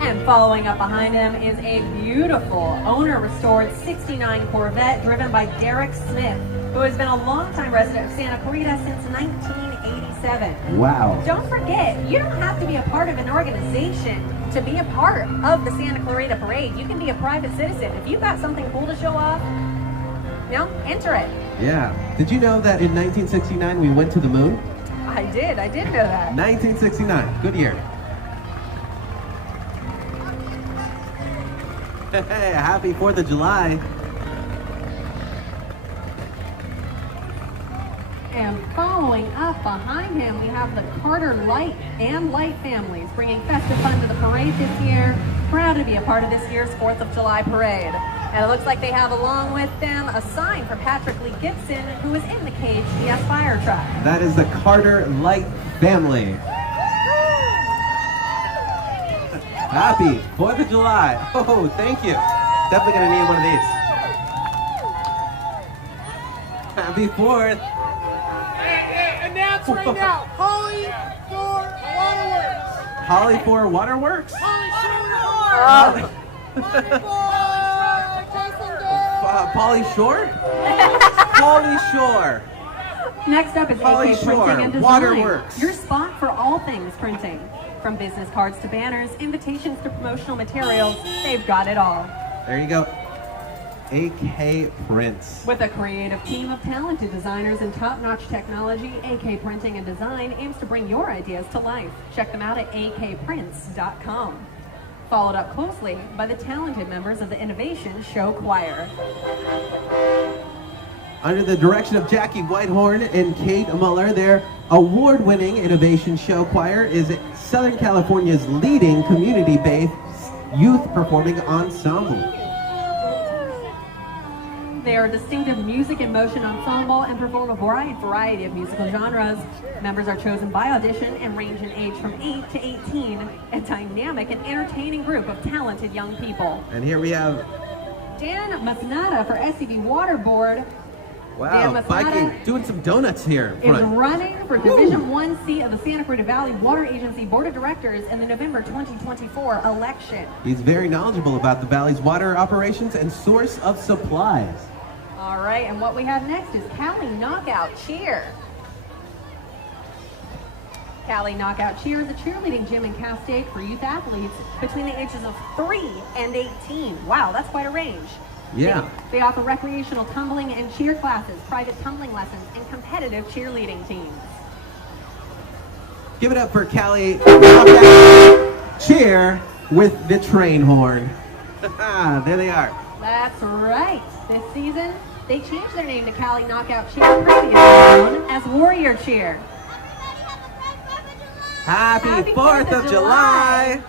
And following up behind him is a beautiful owner-restored 69 Corvette driven by Derek Smith, who has been a longtime resident of Santa Clarita since 1987. Wow. Don't forget, you don't have to be a part of an organization to be a part of the Santa Clarita Parade. You can be a private citizen. If you've got something cool to show off, enter it. Yeah. Did you know that in 1969 we went to the moon? I did know that. 1969. Good year. Hey, happy 4th of July. And following up behind him, we have the Carter Light and Light families bringing festive fun to the parade this year. proud to be a part of this year's 4th of July parade. And it looks like they have along with them a sign from Patrick Lee Gibson, who is in the KHDS fire truck. That is the Carter Light family. Happy 4th of July. Oh, thank you. Definitely gonna need one of these. Happy 4th. Announce right now, Holly for Waterworks. Holly for Waterworks? Holly Polly Shore? Polly Shore. Next up is Polly AK Shore, Printing and Design, Waterworks. your spot for all things printing. From business cards to banners, invitations to promotional materials, they've got it all. There you go. AK Prints. With a creative team of talented designers and top-notch technology, AK Printing and Design aims to bring your ideas to life. Check them out at akprints.com. Followed up closely by the talented members of the Innovation Show Choir. Under the direction of Jackie Whitehorn and Kate Muller, their award-winning Innovation Show Choir is Southern California's leading community-based youth performing ensemble. They are a distinctive music and motion ensemble and perform a wide variety of musical genres. Members are chosen by audition and range in age from 8 to 18, a dynamic and entertaining group of talented young people. And here we have, Dan Masnada for SCV Waterboard wow, Dan biking, Masnada doing some donuts here in is front. running for Division 1 seat of the Santa Clarita Valley Water Agency Board of Directors in the November 2024 election. He's very knowledgeable about the Valley's water operations and source of supplies. All right, and what we have next is Cali Knockout Cheer. Cali Knockout Cheer is a cheerleading gym in Cal-State for youth athletes between the ages of 3 and 18. Wow, that's quite a range. Yeah. They offer recreational tumbling and cheer classes, private tumbling lessons, and competitive cheerleading teams. Give it up for Cali Knockout Cheer with the train horn. There they are. That's right. This season, they changed their name to Cali Knockout Cheer, previously known as Warrior Cheer. Happy 4th of July.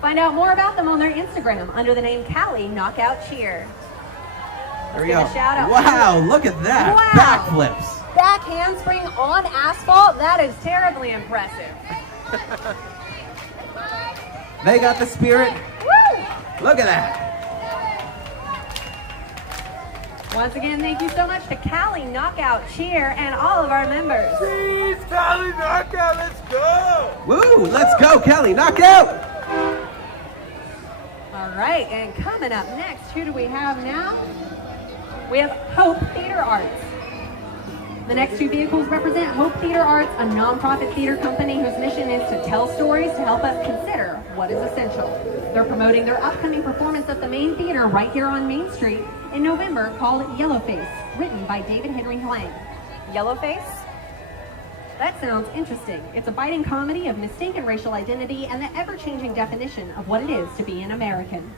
Find out more about them on their Instagram under the name Cali Knockout Cheer. There we give go. a shout out. Wow, look at that. Wow. Backflips. Back handspring on asphalt, that is terribly impressive. They got the spirit. Woo! Look at that. Once again, thank you so much to Cali Knockout Cheer and all of our members. Please, Cali Knockout, let's go! Woo, let's go, Cali. Knockout. All right, and coming up next, who do we have now? We have Hope Theater Arts. The next two vehicles represent Hope Theater Arts, a nonprofit theater company whose mission is to tell stories to help us consider what is essential. They're promoting their upcoming performance at the main theater right here on Main Street in November called Yellowface, written by David Henry Hwang. Yellowface? That sounds interesting. It's a biting comedy of mistaken racial identity and the ever-changing definition of what it is to be an American.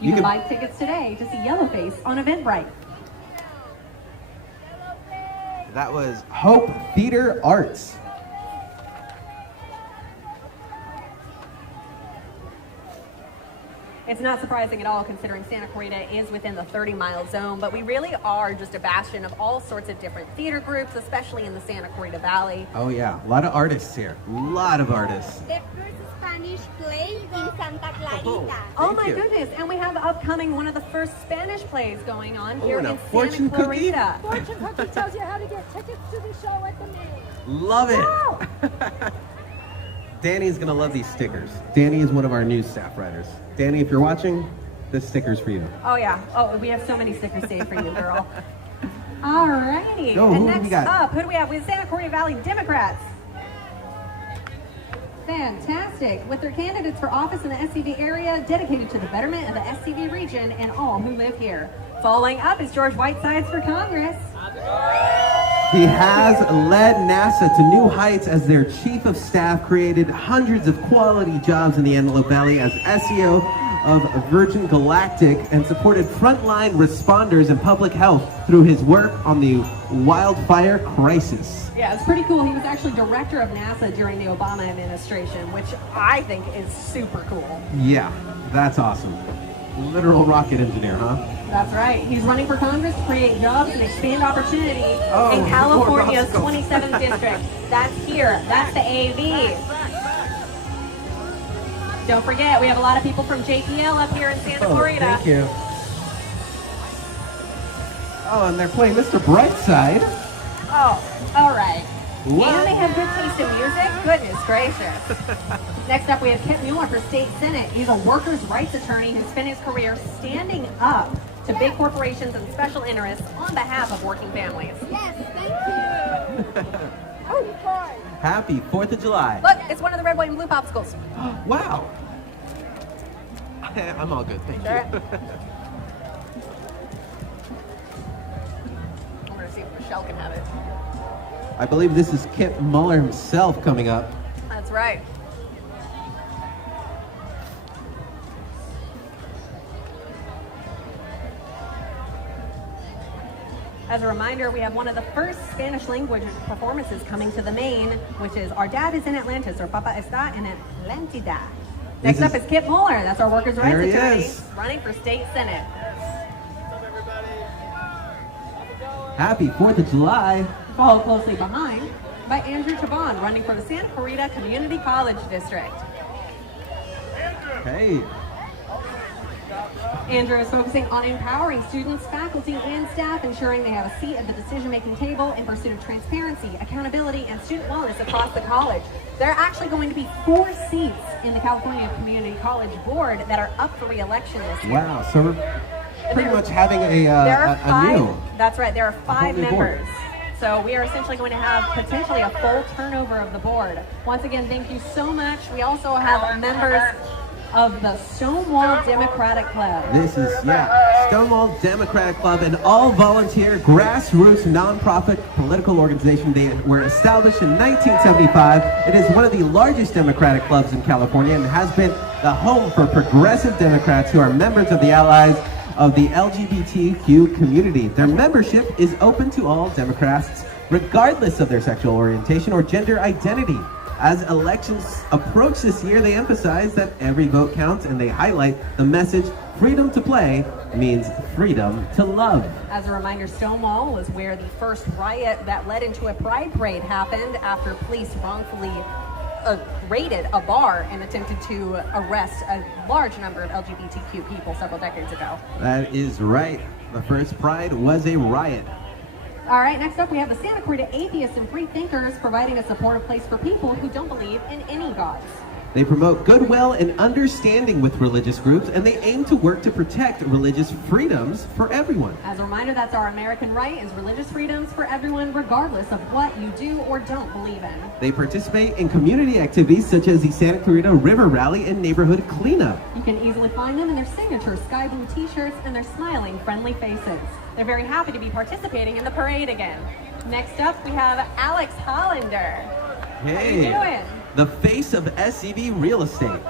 You can buy tickets today to see Yellowface on Eventbrite. That was Hope Theater Arts. It's not surprising at all considering Santa Clarita is within the 30-mile zone, but we really are just a bastion of all sorts of different theater groups, especially in the Santa Clarita Valley. Oh yeah, a lot of artists here. A lot of artists. The first Spanish play in Santa Clarita. Oh my goodness, and we have upcoming one of the first Spanish plays going on here and a in fortune Santa cookie? Clarita. Fortune Cookie tells you how to get tickets to the show at the main. Love it. Danny's gonna love these stickers. Danny is one of our new staff writers. Danny, if you're watching, this sticker's for you. Oh yeah, oh we have so many stickers saved for you, girl. Alrighty, Go, and who do we next got? up, who do we have? We have Santa Clarita Valley Democrats. Fantastic. With their candidates for office in the SCV area, dedicated to the betterment of the SCV region and all who live here. Following up is George Whitesides for Congress. He has led NASA to new heights as their chief of staff, created hundreds of quality jobs in the Antelope Valley as SEO of Virgin Galactic and supported frontline responders and public health through his work on the wildfire crisis. Yeah, it's pretty cool. He was actually director of NASA during the Obama administration, which I think is super cool. Yeah, that's awesome. Literal rocket engineer, huh? That's right. He's running for Congress to create jobs and expand opportunity Oh, in California's more Roscoe. 27th district. That's here. That's the AV. Don't forget, we have a lot of people from JPL up here in Santa Clarita. Thank you. Oh, and they're playing Mr. Brightside. Oh, all right. What? And they have good taste in music? Goodness gracious. Next up, we have Kip Mueller for State Senate. He's a workers' rights attorney who spent his career standing up to big corporations and special interests on behalf of working families. Yes, thank you. Happy 4th of July. Look, it's one of the red, white, and blue popsicles. Wow. I'm all good, thank Sure. you. I'm going to see if Michelle can have it. I believe this is Kip Mueller himself coming up. That's right. As a reminder, we have one of the first Spanish language performances coming to the main, which is Our Dad is in Atlantis, or Papa está en Atlantida. Next up is Kip Mueller. That's our workers' rights There he attorney is. running for state senate. Happy 4th of July. Followed closely behind by Andrew Taban, running for the Santa Clarita Community College District. Hey. Andrew is focusing on empowering students, faculty, and staff, ensuring they have a seat at the decision-making table in pursuit of transparency, accountability, and student wellness across the college. There are actually going to be 4 seats in the California Community College Board that are up for re-election this year. Wow, so we're pretty much having There are a 5. new. That's right. There are 5 new board. members. So we are essentially going to have potentially a full turnover of the board. Once again, thank you so much. We also have members of the Stonewall Democratic Club. This is, Stonewall Democratic Club, an all-volunteer, grassroots, nonprofit political organization. They were established in 1975. It is one of the largest Democratic clubs in California and has been the home for progressive Democrats who are members of the allies of the LGBTQ community. Their membership is open to all Democrats, regardless of their sexual orientation or gender identity. As elections approach this year, they emphasize that every vote counts, and they highlight the message, freedom to play means freedom to love. As a reminder, Stonewall was where the first riot that led into a pride parade happened after police wrongfully raided a bar and attempted to arrest a large number of LGBTQ people several decades ago. That is right. The first pride was a riot. All right, next up we have the Santa Clarita Atheists and Free Thinkers, providing a supportive place for people who don't believe in any gods. They promote goodwill and understanding with religious groups, and they aim to work to protect religious freedoms for everyone. As a reminder, that's our American right, is religious freedoms for everyone, regardless of what you do or don't believe in. They participate in community activities such as the Santa Clarita River Rally and neighborhood cleanup. You can easily find them in their signature sky blue t-shirts and their smiling, friendly faces. They're very happy to be participating in the parade again. Next up, we have Alex Hollander. Hey, How you doing? the face of SCV Real Estate.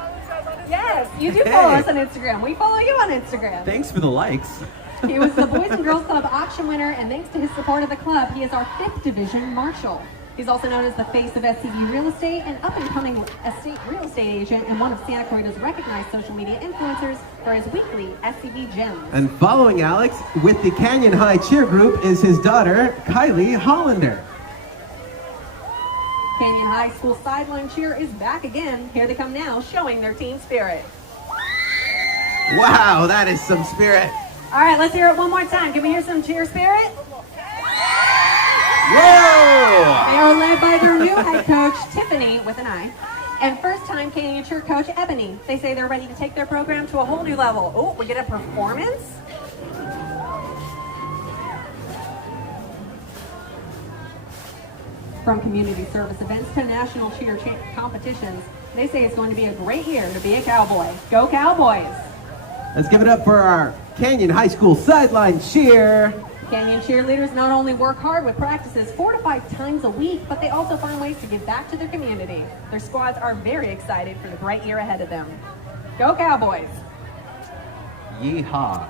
Yes, you do follow us on Instagram. We follow you on Instagram. Thanks for the likes. He was the Boys and Girls Club auction winner, and thanks to his support of the club, he is our 5th Division Marshal. He's also known as the face of SCV Real Estate, an up-and-coming estate real estate agent, and one of Santa Clarita's recognized social media influencers for his weekly SCV Gems. And following Alex with the Canyon High Cheer Group is his daughter, Kylie Hollander. Canyon High School Sideline Cheer is back again. Here they come now, showing their team spirit. Wow, that is some spirit. All right, let's hear it one more time. Can we hear some cheer spirit? Whoa! They are led by their new head coach, Tiffany, with an I, and first-time Canyon Cheer coach, Ebony. They say they're ready to take their program to a whole new level. Oh, we get a performance? From community service events to national cheer competitions, they say it's going to be a great year to be a Cowboy. Go Cowboys! Let's give it up for our Canyon High School Sideline Cheer. Canyon cheerleaders not only work hard with practices 4 to 5 times a week, but they also find ways to give back to their community. Their squads are very excited for the bright year ahead of them. Go Cowboys! Yeehaw.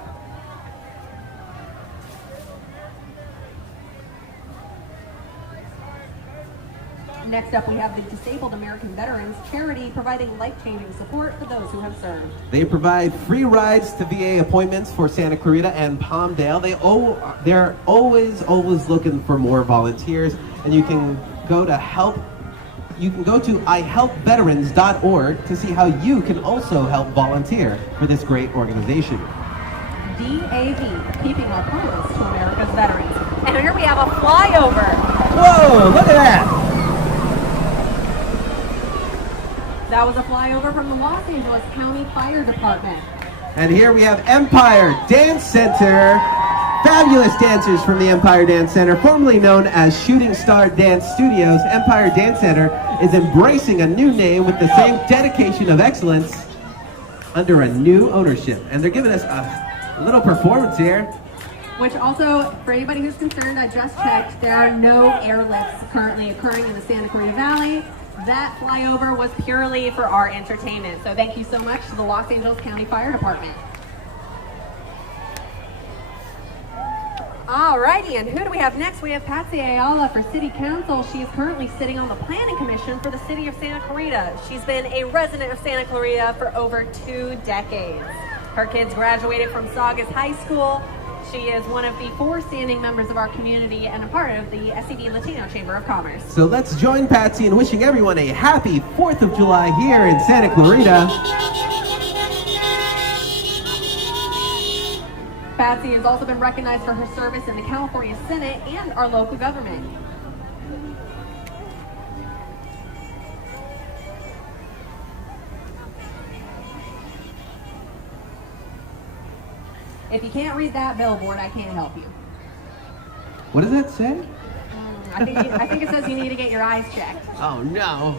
Next up, we have the Disabled American Veterans Charity, providing life-changing support for those who have served. They provide free rides to VA appointments for Santa Clarita and Palmdale. They're always looking for more volunteers, and you can go to ihelpveterans.org to see how you can also help volunteer for this great organization. DAV, keeping our promise to America's veterans. And here we have a flyover. Whoa, look at that! That was a flyover from the Los Angeles County Fire Department. And here we have Empire Dance Center. Fabulous dancers from the Empire Dance Center, formerly known as Shooting Star Dance Studios. Empire Dance Center is embracing a new name with the same dedication of excellence under a new ownership. And they're giving us a little performance here. Which also, for anybody who's concerned, I just checked, there are no airlifts currently occurring in the Santa Clarita Valley. That flyover was purely for our entertainment. So thank you so much to the Los Angeles County Fire Department. Alrighty, and who do we have next? We have Patsy Ayala for City Council. She is currently sitting on the Planning Commission for the City of Santa Clarita. She's been a resident of Santa Clarita for over 2 decades. Her kids graduated from Saugus High School. She is one of the 4 standing members of our community and a part of the SCV Latino Chamber of Commerce. So let's join Patsy in wishing everyone a happy 4th of July here in Santa Clarita. Patsy has also been recognized for her service in the California Senate and our local government. If you can't read that billboard, I can't help you. What does that say? I think it says you need to get your eyes checked. Oh no.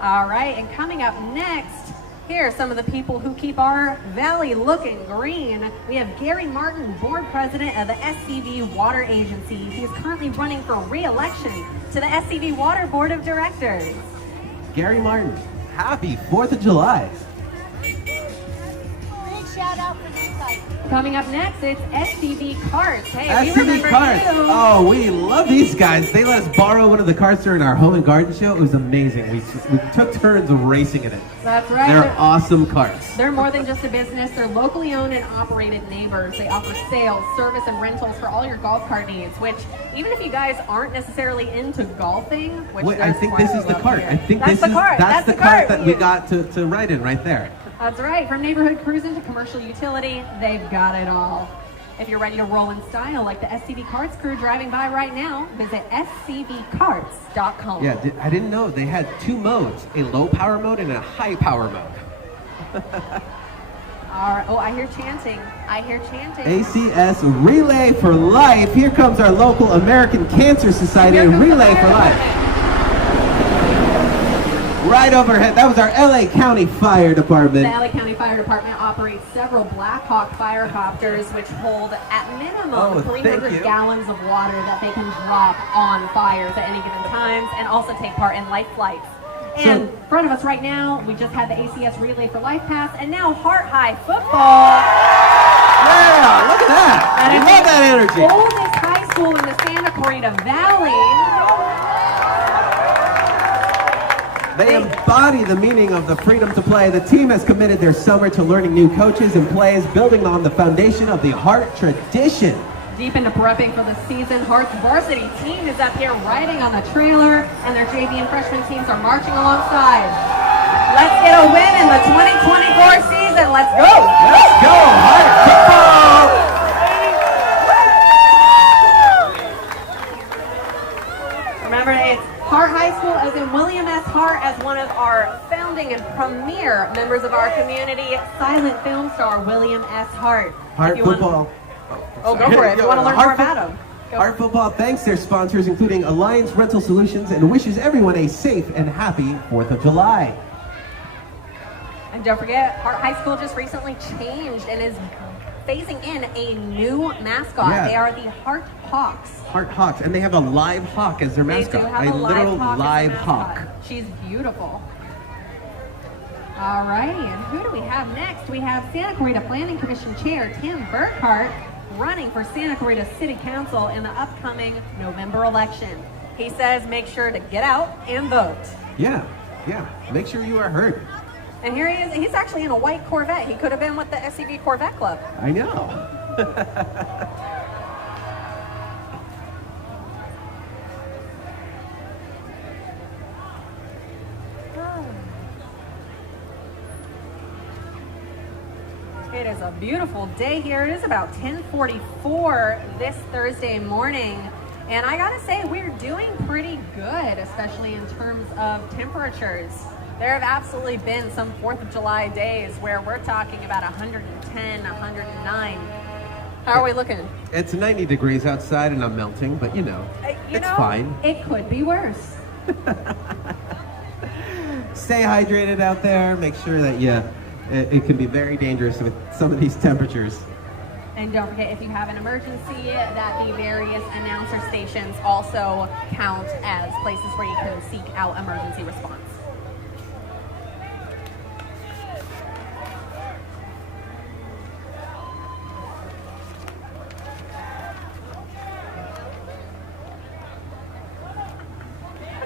All right, and coming up next, here are some of the people who keep our valley looking green. We have Gary Martin, board president of the SCV Water Agency. He is currently running for re-election to the SCV Water Board of Directors. Gary Martin, happy 4th of July. Shout out for this guy. Coming up next, it's SCV Carts. Hey, we SCV remember carts. you. Oh, we love these guys. They let us borrow one of the carts during our home and garden show. It was amazing. We took turns racing in it. That's right. They're awesome carts. They're more than just a business. They're locally owned and operated neighbors. They offer sales, service, and rentals for all your golf cart needs, which even if you guys aren't necessarily into golfing, which Wait, I think there's this is the quite a cart. few I think That's the cart. that's the cart that we use. got to ride in right there. That's right. From neighborhood cruising to commercial utility, they've got it all. If you're ready to roll in style like the SCV Carts crew driving by right now, visit scvcarts.com. Yeah, I didn't know they had 2 modes, a low power mode and a high power mode. All right. Oh, I hear chanting. ACS Relay for Life. Here comes our local American Cancer Society Relay for Life. Right overhead, that was our LA County Fire Department. The LA County Fire Department operates several Black Hawk firecopters, which hold at minimum 300 gallons of water that they can drop on fires at any given times, and also take part in life flights. And in front of us right now, we just had the ACS Relay for Life Pass, and now Heart High Football. Yeah, look at that. I love that energy. Oldest high school in the Santa Clarita Valley. They embody the meaning of the freedom to play. The team has committed their summer to learning new coaches and plays, building on the foundation of the Heart tradition. Deep into prepping for the season, Heart's varsity team is up here riding on the trailer, and their JV and freshman teams are marching alongside. Let's get a win in the 2024 season. Let's go. Let's go, Heart football! Remember, it's Hart High School, as in William S. Hart, as one of our founding and premier members of our community, silent film star William S. Hart. Heart football. Go for it. If you want to learn more about him. Heart Football thanks their sponsors, including Alliance Rental Solutions, and wishes everyone a safe and happy 4th of July. And don't forget, Hart High School just recently changed and is phasing in a new mascot. Yeah. They are the Hart Hawks. Heart Hawks, and they have a live hawk as their mascot. They do have a literal live live hawk. hawk. She's beautiful. All right, and who do we have next? We have Santa Clarita Planning Commission Chair Tim Burkhart running for Santa Clarita City Council in the upcoming November election. He says make sure to get out and vote. Yeah, make sure you are heard. And here he is. He's actually in a white Corvette. He could have been with the SCV Corvette Club. I know. It is a beautiful day here. It is about 10:44 this Thursday morning. And I gotta say, we're doing pretty good, especially in terms of temperatures. There have absolutely been some 4th of July days where we're talking about 110, 109. How are we looking? It's 90 degrees outside and I'm melting, but it's fine. It could be worse. Stay hydrated out there. Make sure that it can be very dangerous with some of these temperatures. And don't forget, if you have an emergency, that the various announcer stations also count as places where you can seek out emergency response.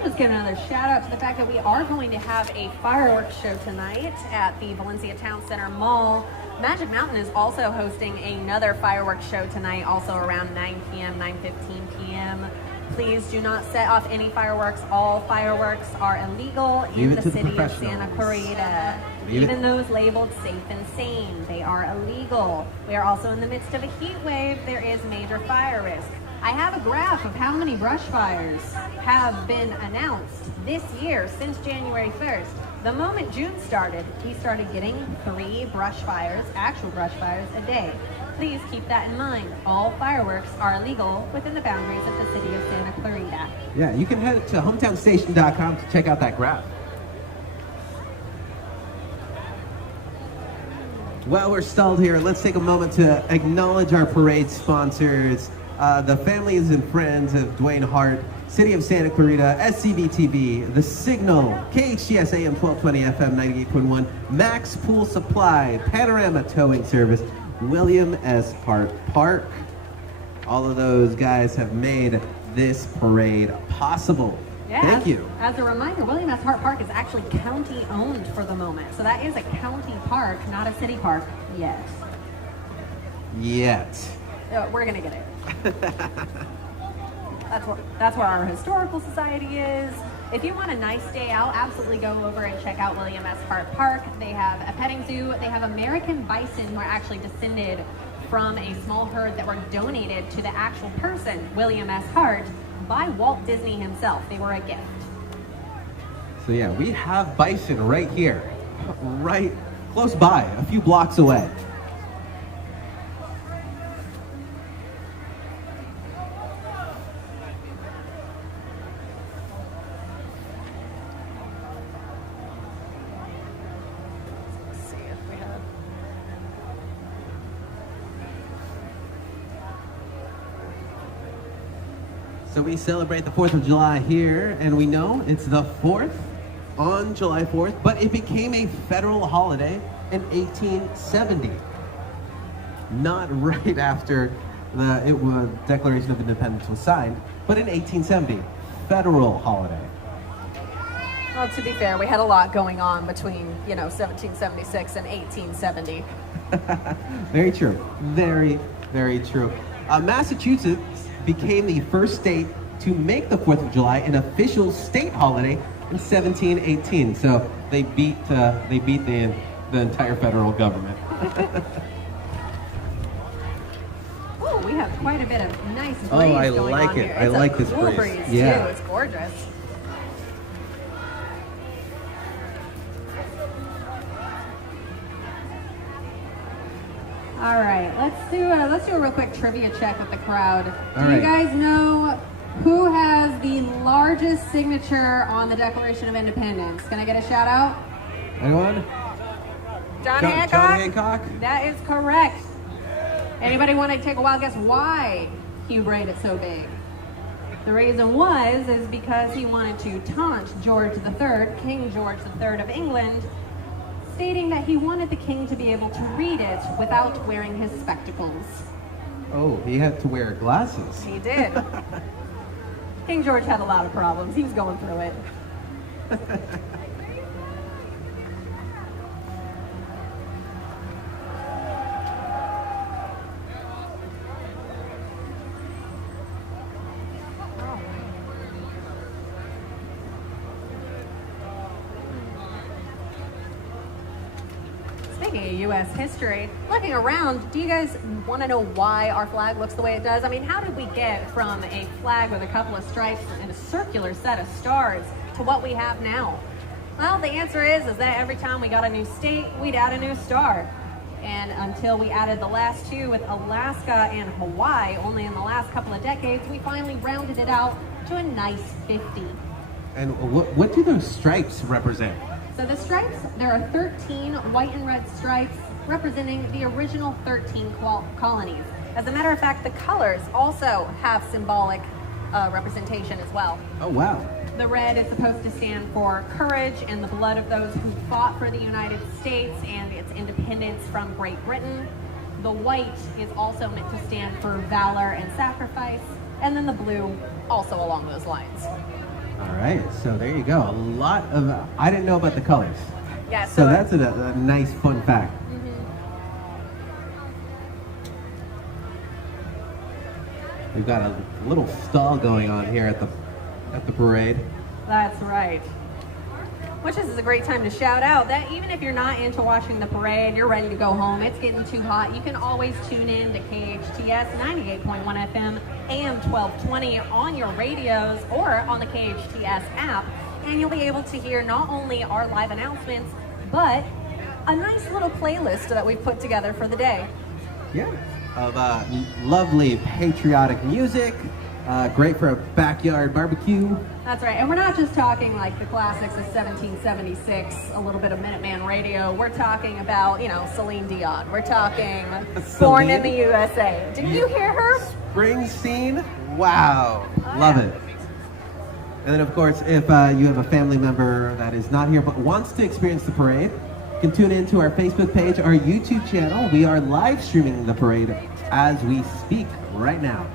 Let's give another shout out to the fact that we are going to have a fireworks show tonight at the Valencia Town Center Mall. Magic Mountain is also hosting another fireworks show tonight, also around 9 p.m., 9:15 p.m. Please do not set off any fireworks. All fireworks are illegal in the city of Santa Clarita. Even those labeled safe and sane, they are illegal. We are also in the midst of a heat wave. There is major fire risk. I have a graph of how many brush fires have been announced this year since January 1st. The moment June started, we started getting 3 brush fires, actual brush fires, a day. Please keep that in mind. All fireworks are illegal within the boundaries of the city of Santa Clarita. Yeah, you can head to hometownstation.com to check out that graph. While we're stalled here, let's take a moment to acknowledge our parade sponsors. The families and friends of Dwayne Hart, City of Santa Clarita, SCV-TV, The Signal, KHTS AM 1220 FM 98.1, Max Pool Supply, Panorama Towing Service, William S. Hart Park. All of those guys have made this parade possible. Yeah, Thank you. As a reminder, William S. Hart Park is actually county owned for the moment. So that is a county park, not a city park yet. We're gonna get it. That's where our historical society is. If you want a nice day out, absolutely go over and check out William S. Hart Park. They have a petting zoo. They have American bison who are actually descended from a small herd that were donated to the actual person, William S. Hart, by Walt Disney himself. They were a gift. So yeah, we have bison right here, right close by, a few blocks away. So we celebrate the 4th of July here, and we know it's the 4th on July 4th, but it became a federal holiday in 1870. Not right after the Declaration of Independence was signed, but in 1870, federal holiday. Well, to be fair, we had a lot going on between, 1776 and 1870. Very true. Very, very true. Massachusetts became the first state to make the 4th of July an official state holiday in 1718. So they beat the entire federal government. Oh, we have quite a bit of nice breeze I going like on it. here. I It's like a this cool breeze. breeze Yeah. too. It's gorgeous. All right, let's do a real quick trivia check with the crowd. All Do you right. guys know who has the largest signature on the Declaration of Independence? Can I get a shout out? Anyone? John Hancock? John Hancock? That is correct. Anybody want to take a wild guess why he made it so big? The reason is because he wanted to taunt George III, King George III of England, stating that he wanted the king to be able to read it without wearing his spectacles. Oh, he had to wear glasses. He did. King George had a lot of problems. He was going through it. Speaking of U.S. history, looking around, do you guys want to know why our flag looks the way it does? I mean, how did we get from a flag with a couple of stripes and a circular set of stars to what we have now? Well, the answer is that every time we got a new state, we'd add a new star. And until we added the last two with Alaska and Hawaii, only in the last couple of decades, we finally rounded it out to a nice 50. And what do those stripes represent? So the stripes, there are 13 white and red stripes representing the original 13 colonies. As a matter of fact, the colors also have symbolic representation as well. Oh, wow. The red is supposed to stand for courage and the blood of those who fought for the United States and its independence from Great Britain. The white is also meant to stand for valor and sacrifice. And then the blue, also along those lines. All right, so there you go. A lot of, I didn't know about the colors. Yeah, So that's a nice fun fact. We've got a little stall going on here at the parade. That's right. Which is a great time to shout out that even if you're not into watching the parade, you're ready to go home, it's getting too hot, you can always tune in to KHTS 98.1 FM, AM 1220 on your radios or on the KHTS app, and you'll be able to hear not only our live announcements, but a nice little playlist that we've put together for the day. Yeah. Of lovely patriotic music, great for a backyard barbecue. That's right, and we're not just talking like the classics of 1776, a little bit of Minuteman Radio. We're talking about, Celine Dion. We're talking Born in the USA. Did you hear her? Springsteen? Wow. Love it. And then, of course, if you have a family member that is not here but wants to experience the parade, you can tune in to our Facebook page, our YouTube channel. We are live streaming the parade as we speak right now.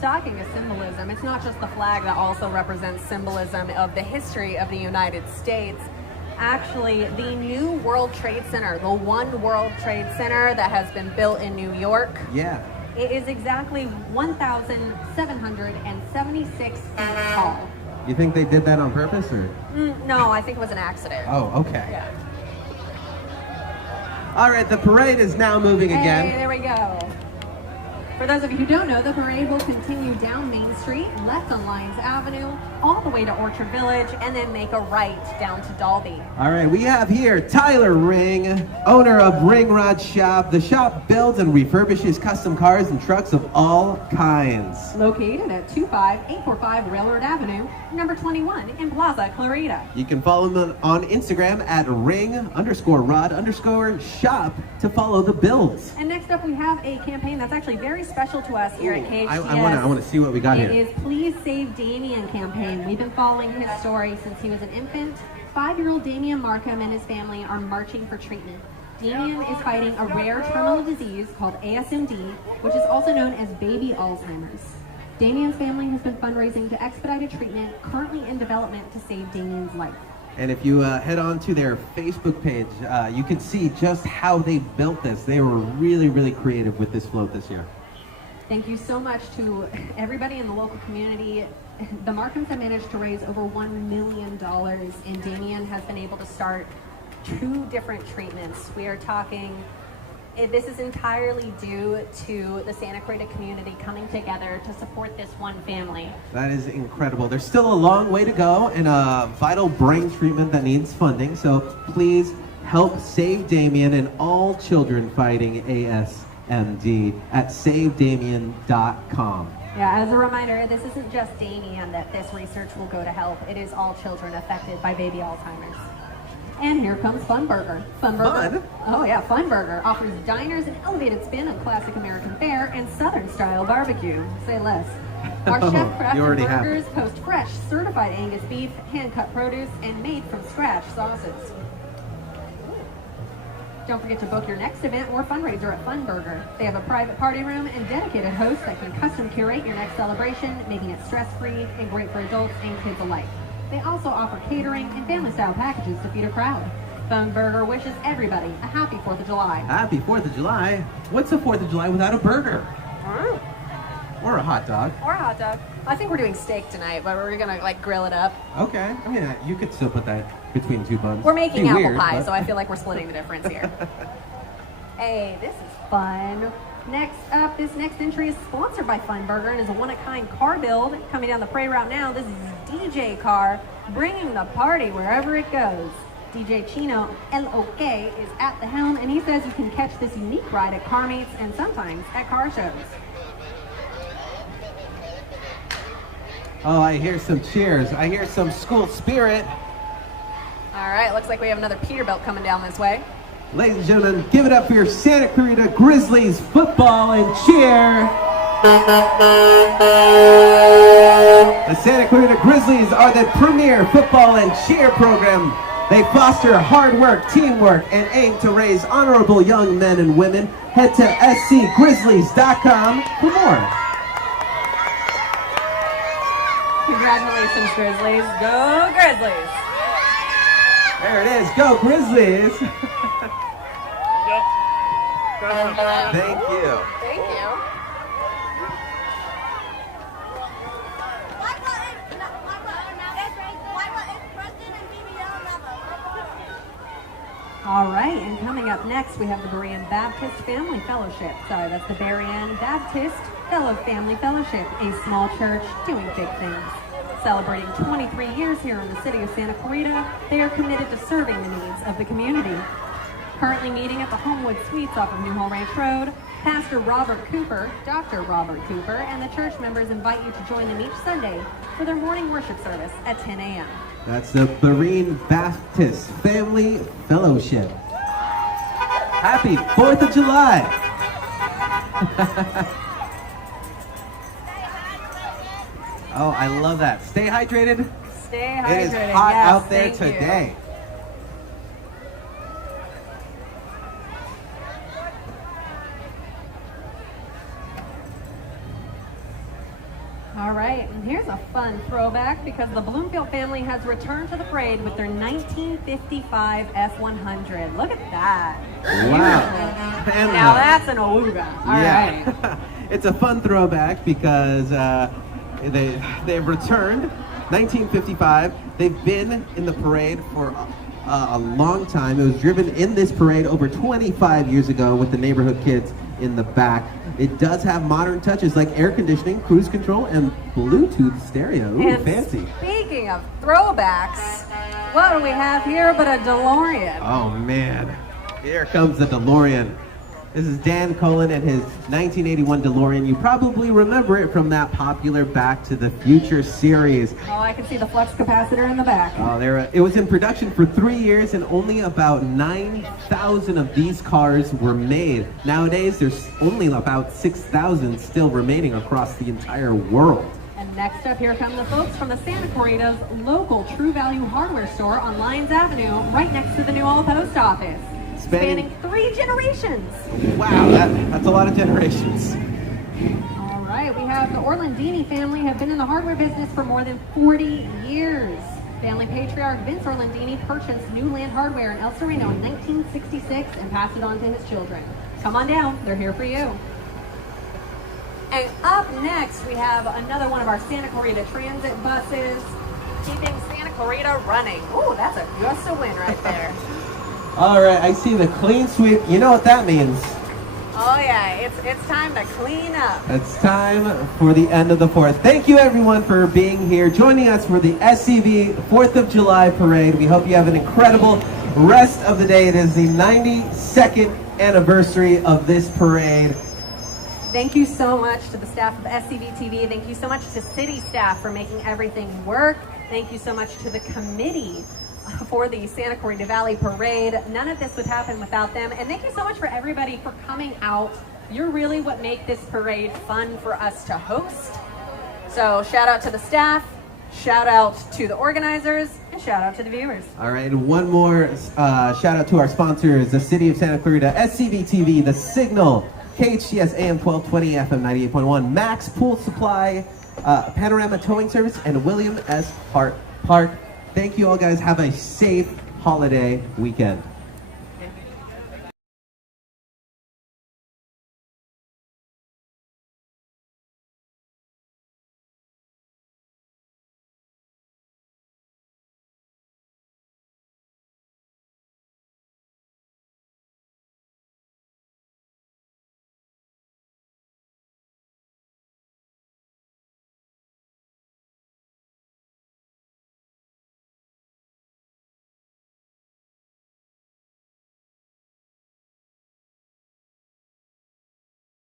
Talking of symbolism, it's not just the flag that also represents symbolism of the history of the United States. Actually, the new World Trade Center, the One World Trade Center that has been built in New York. Yeah. It is exactly 1,776 feet tall. You think they did that on purpose, or? No, I think it was an accident. Oh, okay. Yeah. All right, the parade is now moving again. Hey, there we go. For those of you who don't know, the parade will continue down Main Street, left on Lyons Avenue, all the way to Orchard Village, and then make a right down to Dalby. All right, we have here Tyler Ring, owner of Ring Rod Shop. The shop builds and refurbishes custom cars and trucks of all kinds. Located at 25845 Railroad Avenue, number 21 in Plaza, Clarita. You can follow them on Instagram at ring_rod_shop to follow the builds. And next up, we have a campaign that's actually very special to us here at KHTS. I want to see what we got here. It is Please Save Damien campaign. We've been following his story since he was an infant. 5-year-old Damien Markham and his family are marching for treatment. Damien is fighting a rare terminal disease called ASMD, which is also known as baby Alzheimer's. Damien's family has been fundraising to expedite a treatment currently in development to save Damien's life. And if you head on to their Facebook page, you can see just how they built this. They were really, really creative with this float this year. Thank you so much to everybody in the local community. The Markhams have managed to raise over $1 million, and Damien has been able to start 2 different treatments. We are talking, this is entirely due to the Santa Clarita community coming together to support this one family. That is incredible. There's still a long way to go and a vital brain treatment that needs funding, so please help save Damien and all children fighting ASD. MD at savedamien.com. Yeah, as a reminder, this isn't just Damien that this research will go to help. It is all children affected by baby Alzheimer's. And here comes Fun Burger. Fun Burger. Fun? Oh yeah, Fun Burger offers diners an elevated spin on classic American fare and Southern style barbecue. Say less. Our Oh, chef you already crafted have burgers post fresh, certified Angus beef, hand-cut produce, and made from scratch sauces. Don't forget to book your next event or fundraiser at Fun Burger. They have a private party room and dedicated hosts that can custom curate your next celebration, making it stress-free and great for adults and kids alike. They also offer catering and family-style packages to feed a crowd. Fun Burger wishes everybody a happy 4th of July. Happy 4th of July. What's the 4th of July without a burger? Or a hot dog? Or a hot dog. I think we're doing steak tonight, but we're gonna like grill it up. Okay. I mean, you could still put that between two buns. We're making Be apple weird, pie, but- so I feel like we're splitting the difference here. Hey, this is fun. Next up, this next entry is sponsored by Fun Burger and is a one-of-kind car build. Coming down the parade route now, this is DJ Car, bringing the party wherever it goes. DJ Chino, L-O-K, is at the helm, and he says you can catch this unique ride at car meets and sometimes at car shows. Oh, I hear some cheers. I hear some school spirit. All right, looks like we have another Peterbilt coming down this way. Ladies and gentlemen, give it up for your Santa Clarita Grizzlies football and cheer. The Santa Clarita Grizzlies are the premier football and cheer program. They foster hard work, teamwork, and aim to raise honorable young men and women. Head to scgrizzlies.com for more. Congratulations, Grizzlies. Go Grizzlies! There it is. Go Grizzlies. Thank you. Thank you. All right, and coming up next, we have the Berean Baptist Family Fellowship. Sorry, that's the Berean Baptist Fellow Family Fellowship, a small church doing big things. Celebrating 23 years here in the city of Santa Clarita, they are committed to serving the needs of the community. Currently meeting at the Homewood Suites off of New Hall Ranch Road, Pastor Robert Cooper, Dr. Robert Cooper, and the church members invite you to join them each Sunday for their morning worship service at 10 a.m. That's the Berean Baptist Family Fellowship. Happy 4th of July. Oh, I love that. Stay hydrated. Stay hydrated. It is hot Yes, out there thank you. today. All right, and here's a fun throwback because the Bloomfield family has returned to the parade with their 1955 F-100. Look at that. Wow. And, Now that's an Awuga. All right. It's a fun throwback because they've returned 1955. They've been in the parade for a long time. It was driven in this parade over 25 years ago with the neighborhood kids in the back. It does have modern touches like air conditioning, cruise control, and Bluetooth stereo. Ooh, And fancy. speaking of throwbacks, what do we have here but a DeLorean? Oh man, here comes the DeLorean. This is Dan Cullen and his 1981 DeLorean. You probably remember it from that popular Back to the Future series. Oh, I can see the flux capacitor in the back. Oh, it was in production for 3 years and only about 9,000 of these cars were made. Nowadays, there's only about 6,000 still remaining across the entire world. And next up, here come the folks from the Santa Clarita's local True Value hardware store on Lyons Avenue, right next to the New Hall Post Office. Spanning 3 generations. Wow, that's a lot of generations. All right, we have the Orlandini family have been in the hardware business for more than 40 years. Family patriarch Vince Orlandini purchased New Land Hardware in El Sereno in 1966 and passed it on to his children. Come on down, they're here for you. And up next, we have another one of our Santa Clarita transit buses, keeping Santa Clarita running. Ooh, that's a gust of wind right there. All right, I see the clean sweep. You know what that means. Oh yeah, it's time to clean up. It's time for the end of the 4th. Thank you everyone for being here, joining us for the SCV 4th of July parade. We hope you have an incredible rest of the day. It is the 92nd anniversary of this parade. Thank you so much to the staff of SCV TV. Thank you so much to city staff for making everything work. Thank you so much to the committee for the Santa Clarita Valley Parade. None of this would happen without them. And thank you so much for everybody for coming out. You're really what make this parade fun for us to host. So shout out to the staff, shout out to the organizers, and shout out to the viewers. All right, and one more shout out to our sponsors, the City of Santa Clarita, SCV TV, The Signal, KHTS AM 1220, FM 98.1, Max Pool Supply, Panorama Towing Service, and William S. Hart Park. Thank you all guys. Have a safe holiday weekend.